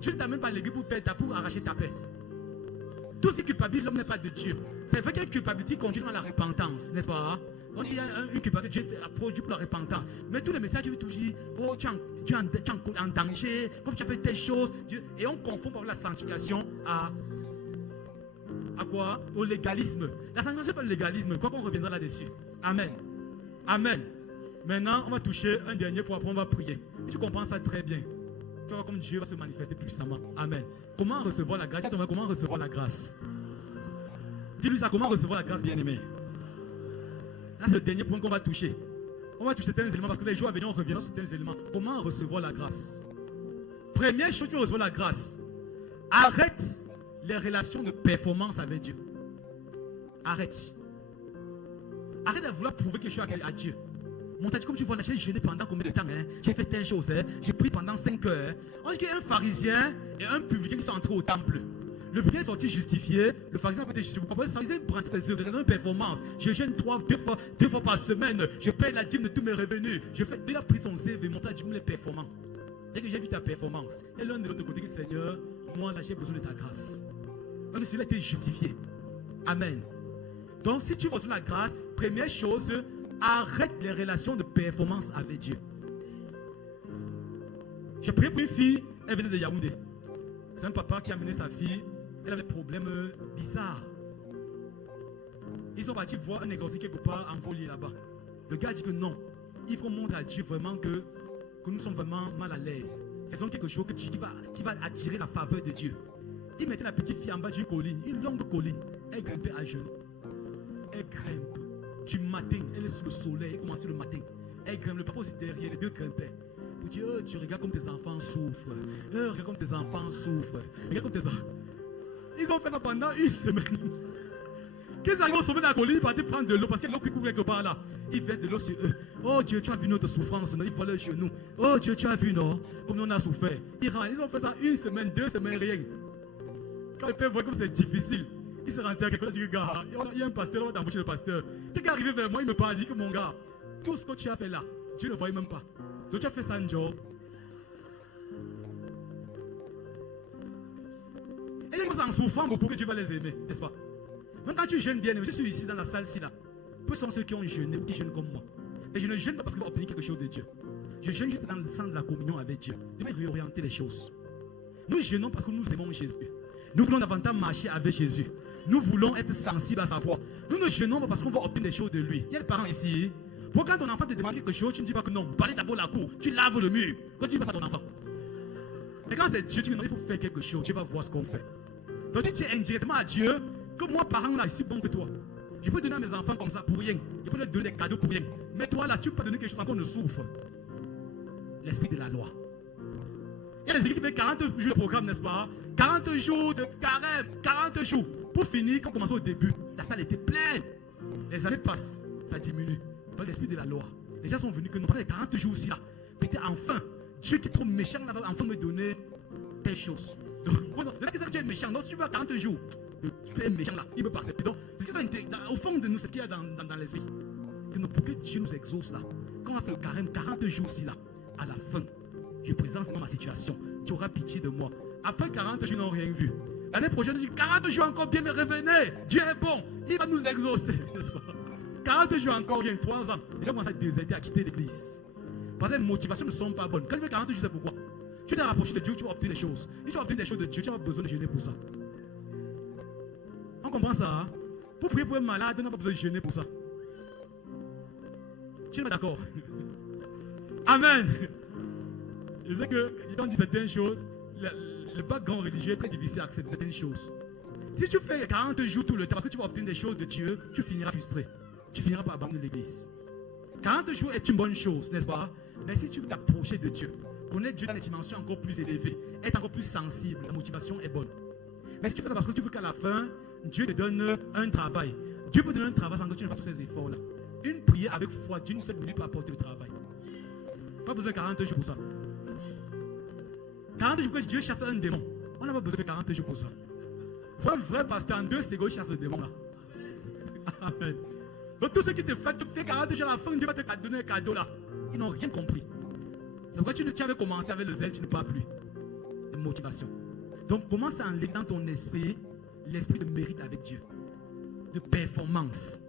Dieu ne t'amène pas à l'église pour arracher ta paix. Tout ce qui culpabilise l'homme n'est pas de Dieu. C'est vrai qu'il y a une culpabilité qui conduit dans la repentance, n'est-ce pas? On dit qu'il y a une culpabilité, Dieu a produit pour la repentance. Mais tous les messages qui toujours dire, oh, tu es en danger, comme tu as fait telle chose. Et on confond par la sanctification à quoi? Au légalisme. La sanctification, c'est pas le légalisme. Quoi qu'on reviendra là-dessus. Amen. Amen. Maintenant, on va toucher un dernier point, après on va prier. Si tu comprends ça très bien, tu vois comme Dieu va se manifester puissamment. Amen. Comment recevoir la grâce? Comment recevoir la grâce? Dis-lui ça, comment recevoir la grâce, bien-aimé? Là, c'est le dernier point qu'on va toucher. On va toucher certains éléments parce que les jours à venir, on reviendra sur certains éléments. Comment recevoir la grâce? Première chose, tu veux recevoir la grâce. Arrête les relations de performance avec Dieu. Arrête. Arrête de vouloir prouver quelque chose à Dieu. Mon Dieu, comme tu vois, là, j'ai jeûné pendant combien de temps? J'ai fait telle chose. J'ai prié pendant 5 heures. On dit qu'il y a un pharisien et un publicain qui sont entrés au temple. Le publicain est sorti justifié. Le pharisien a été justifié. Vous comprenez? Le pharisien prend ses œuvres, une performance. Je jeûne deux fois par semaine. Je paye la dîme de tous mes revenus. Il a pris son CV, mon Dieu, il est performant. Dès que j'ai vu ta performance, et l'un de l'autre côté, Seigneur, moi là, j'ai besoin de ta grâce. Parce que celui-là a été justifié. Amen. Donc, si tu reçois la grâce, première chose, arrête les relations de performance avec Dieu. J'ai prié pour une fille, elle venait de Yaoundé. C'est un papa qui a amené sa fille, elle avait des problèmes bizarres. Ils sont partis voir un exorciste quelque part en folie là-bas. Le gars dit que non, il faut montrer à Dieu vraiment que nous sommes vraiment mal à l'aise. Faisons quelque chose qui va attirer la faveur de Dieu. Il mettait la petite fille en bas d'une colline, une longue colline. Elle grimpait à genoux. Elle grimpe. Du matin, elle est sous le soleil, elle commençait le matin. Elle grimpe, le papa aussi derrière, les deux grimpaient. Pour dire, oh, tu regardes comme tes enfants souffrent. Regarde comme tes enfants souffrent. Regarde comme tes enfants. Ils ont fait ça pendant une semaine. Quand ils arrivent au sommet de la colline, ils partent prendre de l'eau parce qu'il y a l'eau qui coule quelque part là. Ils versent de l'eau sur eux. Oh Dieu, tu as vu notre souffrance. Ils voient leurs genoux. Oh Dieu, tu as vu, non? Comme nous on a souffert. Ils ont fait ça une semaine, 2 semaines, rien. Quand le père voit comme c'est difficile, il se rentre à quelqu'un, il dit, gars, il y a un pasteur, on va t'embaucher le pasteur. Quelqu'un est arrivé vers moi, il me parle, il dit que mon gars, tout ce que tu as fait là, Dieu ne le voyait même pas. Donc tu as fait ça un job. Et ils sont en souffrant pour que Dieu va les aimer, n'est-ce pas? Même quand tu jeûnes bien, je suis ici dans la salle, là. Peu sont ceux qui ont jeûné ou qui jeûnent comme moi. Et je ne jeûne pas parce que je veux obtenir quelque chose de Dieu. Je jeûne juste dans le sens de la communion avec Dieu. Je vais réorienter les choses. Nous jeûnons parce que nous aimons Jésus. Nous voulons davantage marcher avec Jésus. Nous voulons être sensibles à sa voix. Nous ne jeûnons pas parce qu'on va obtenir des choses de lui. Il y a des parents ici. Pourquoi quand ton enfant te demande quelque chose, tu ne dis pas que non, balai d'abord la cour, tu laves le mur. Quand tu dis pas ça à ton enfant. Mais quand c'est Dieu, tu dis non, il faut faire quelque chose, tu vas voir ce qu'on fait. Donc tu dis indirectement à Dieu que moi, parent là, je suis bon que toi. Je peux donner à mes enfants comme ça pour rien. Je peux leur donner des cadeaux pour rien. Mais toi là, tu peux donner quelque chose encore ne souffre. L'esprit de la loi. Il y a des équipes qui font 40 jours de programme, n'est-ce pas? 40 jours de carême, 40 jours. Pour finir, quand on commence au début, la salle était pleine. Les années passent, ça diminue. Dans l'esprit de la loi. Les gens sont venus que nous pendant les 40 jours aussi là. Peut-être enfin, Dieu qui est trop méchant, va enfin me donner telle chose. Donc, c'est ça que Dieu est méchant. Donc, si tu vas 40 jours, tu es méchant là, il peut passer. Donc, au fond de nous, c'est ce qu'il y a dans l'esprit. Pour que Dieu nous exauce là, quand on a fait le carême, 40 jours aussi là, à la fin, je présente ma situation. Tu auras pitié de moi. Après 40 jours, ils n'ont rien vu. L'année prochaine, je dis 40 jours encore bien, mais revenez. Dieu est bon. Il va nous exaucer. 40 jours encore rien, 3 ans. Les gens commencent à déserter, à quitter l'église. Parce que les motivations ne sont pas bonnes. Quand tu fais 40 jours, c'est pourquoi? Tu t'es rapproché de Dieu, tu vas obtenir des choses. Si tu vas obtenir des choses de Dieu, tu n'as pas besoin de jeûner pour ça. On comprend ça, hein? Pour prier pour un malade, on n'a pas besoin de jeûner pour ça. Tu n'es pas d'accord? Amen. Je sais que quand on dit certaines choses, le background religieux est très difficile à accepter certaines choses. Si tu fais 40 jours tout le temps, parce que tu vas obtenir des choses de Dieu, tu finiras frustré. Tu finiras par abandonner l'église. 40 jours est une bonne chose, n'est-ce pas? Mais si tu veux t'approcher de Dieu, connaître Dieu dans des dimensions encore plus élevées, être encore plus sensible, la motivation est bonne. Mais si tu fais ça parce que tu veux qu'à la fin, Dieu te donne un travail. Dieu peut te donner un travail sans que tu ne fasses tous ces efforts-là. Une prière avec foi d'une seule minute peut apporter le travail. Pas besoin de 40 jours pour ça. 40 jours que Dieu chasse un démon. On n'a pas besoin de 40 jours pour ça. Un vrai pasteur en 2 secondes chasse le démon là. Amen. Donc tous ceux qui te font, tu fais 40 jours à la fin, Dieu va te donner un cadeau là. Ils n'ont rien compris. C'est pourquoi tu avais commencé avec le zèle, tu ne parles plus. De motivation. Donc commence à enlever dans ton esprit l'esprit de mérite avec Dieu. De performance.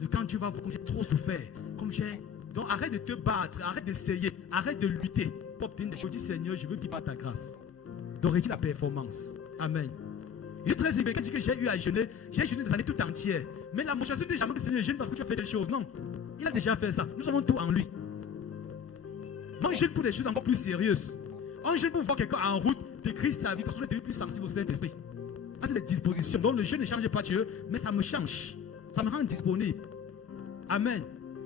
De quand Dieu va voir comme j'ai trop souffert. Comme j'ai. Donc arrête de te battre, arrête d'essayer, arrête de lutter. Pour obtenir des choses, dis Seigneur, je veux vivre par ta grâce. Donc réduis la performance. Amen. Il est très simple. Quelqu'un dit que j'ai eu à jeûner, j'ai jeûné des années tout entières. Mais la motivation n'est jamais que Seigneur jeûne parce que tu as fait des choses. Non. Il a déjà fait ça. Nous avons tout en lui. Moi, je jeûne pour des choses encore plus sérieuses. On jeûne pour voir quelqu'un en route décrire sa vie parce qu'on est devenu plus sensible au Saint-Esprit. C'est des dispositions. Donc le jeûne ne change pas Dieu, mais ça me change. Ça me rend disponible. Amen.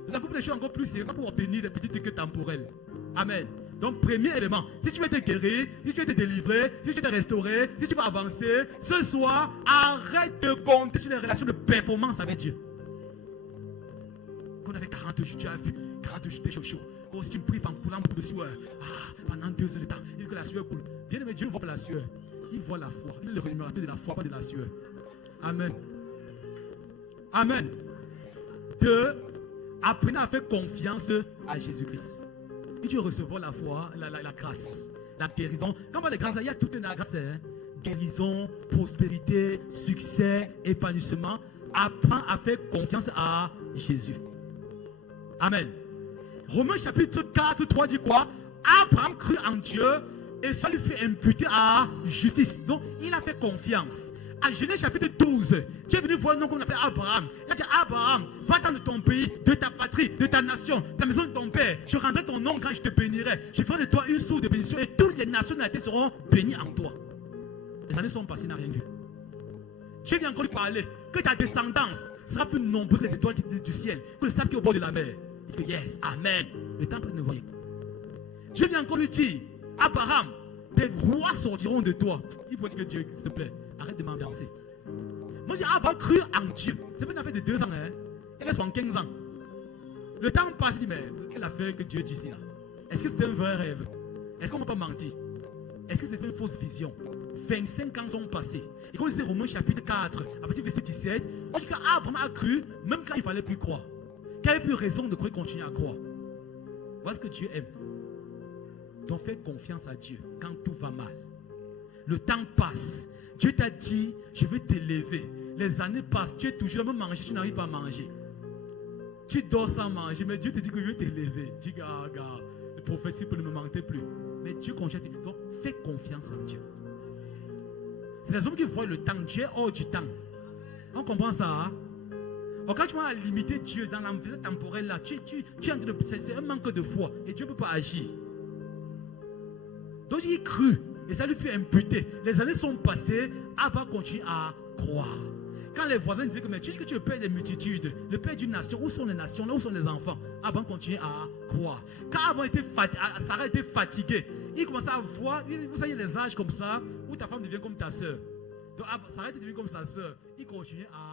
Nous avons des choses encore plus sérieuses pour obtenir des petits trucs temporels. Amen. Donc, premier élément, si tu veux te guérir, si tu veux te délivrer, si tu veux te restaurer, si tu veux avancer, ce soir, arrête de compter sur les relations de performance avec Dieu. Quand on avait 40 jours, tu as vu, 40 jours, t'es chaud. Oh, si tu me pries en coulant beaucoup de sueur, pendant 2 heures de temps, il dit que la sueur coule. Bien aimé, Dieu ne voit pas la sueur. Il voit la foi. Il est le rémunérateur de la foi, pas de la sueur. Amen. Amen. 2. Apprenez à faire confiance à Jésus-Christ. Et tu recevoir la foi, la grâce, la guérison. Quand on parle de grâce, il y a toute une grâce. Guérison, prospérité, succès, épanouissement. Apprends à faire confiance à Jésus. Amen. Romains chapitre 4, 3 dit quoi? Abraham crut en Dieu et ça lui fait imputer à justice. Donc, il a fait confiance. À Genèse chapitre 12, Dieu est venu voir un homme qu'on appelle Abraham. Il a dit Abraham, va-t'en de ton pays, de ta patrie, de ta nation, de ta maison de ton père. Je rendrai ton nom quand je te bénirai. Je ferai de toi une source de bénédiction et toutes les nations de la terre seront bénies en toi. Les années sont passées, il n'a rien vu. Dieu vient encore lui parler que ta descendance sera plus nombreuse que les étoiles du ciel, que le sable qui est au bord de la mer. Il dit yes, amen. Le temps ne voyait. Dieu vient encore lui dire Abraham, des rois sortiront de toi. Il faut dire que Dieu, s'il te plaît, arrête de m'ambiancer. Moi, j'ai Abraham cru en Dieu. C'est une affaire de 2 ans. Hein? Elle a 75 ans. Le temps passe, il dit, mais quelle affaire que Dieu dit ici là? Est-ce que c'était un vrai rêve? Est-ce qu'on ne peut pas mentir? Est-ce que c'était une fausse vision? 25 ans sont passés. Et quand on dit Romains chapitre 4, à partir du verset 17, on dit qu'Abraham a cru, même quand il ne fallait plus croire. Qu'il n'y avait plus raison de croire, continuer à croire. Voilà ce que Dieu aime. Donc fais confiance à Dieu quand tout va mal. Le temps passe. Dieu t'a dit, je vais t'élever. Les années passent. Tu es toujours là, même manger, tu n'arrives pas à manger. Tu dors sans manger, mais Dieu te dit que je vais t'élever. Tu dis, regarde, le prophétie ne me mentir plus. Mais Dieu continue. Donc fais confiance en Dieu. C'est les hommes qui voient le temps. Dieu est hors du temps. On comprend ça, hein? Donc quand tu vas limiter Dieu dans l'environnement temporel là, c'est un manque de foi. Et Dieu ne peut pas agir. Donc il crut. Et ça lui fait imputer. Les années sont passées. Abraham continue à croire. Quand les voisins disaient que mais tu es le père des multitudes, le père d'une nation, où sont les nations, où sont les enfants? Abraham continue à croire. Quand Abraham Sarah était fatiguée, il commençait à voir, vous savez, les âges comme ça, où ta femme devient comme ta soeur. Donc Sarah était devenue comme sa soeur. Il continue à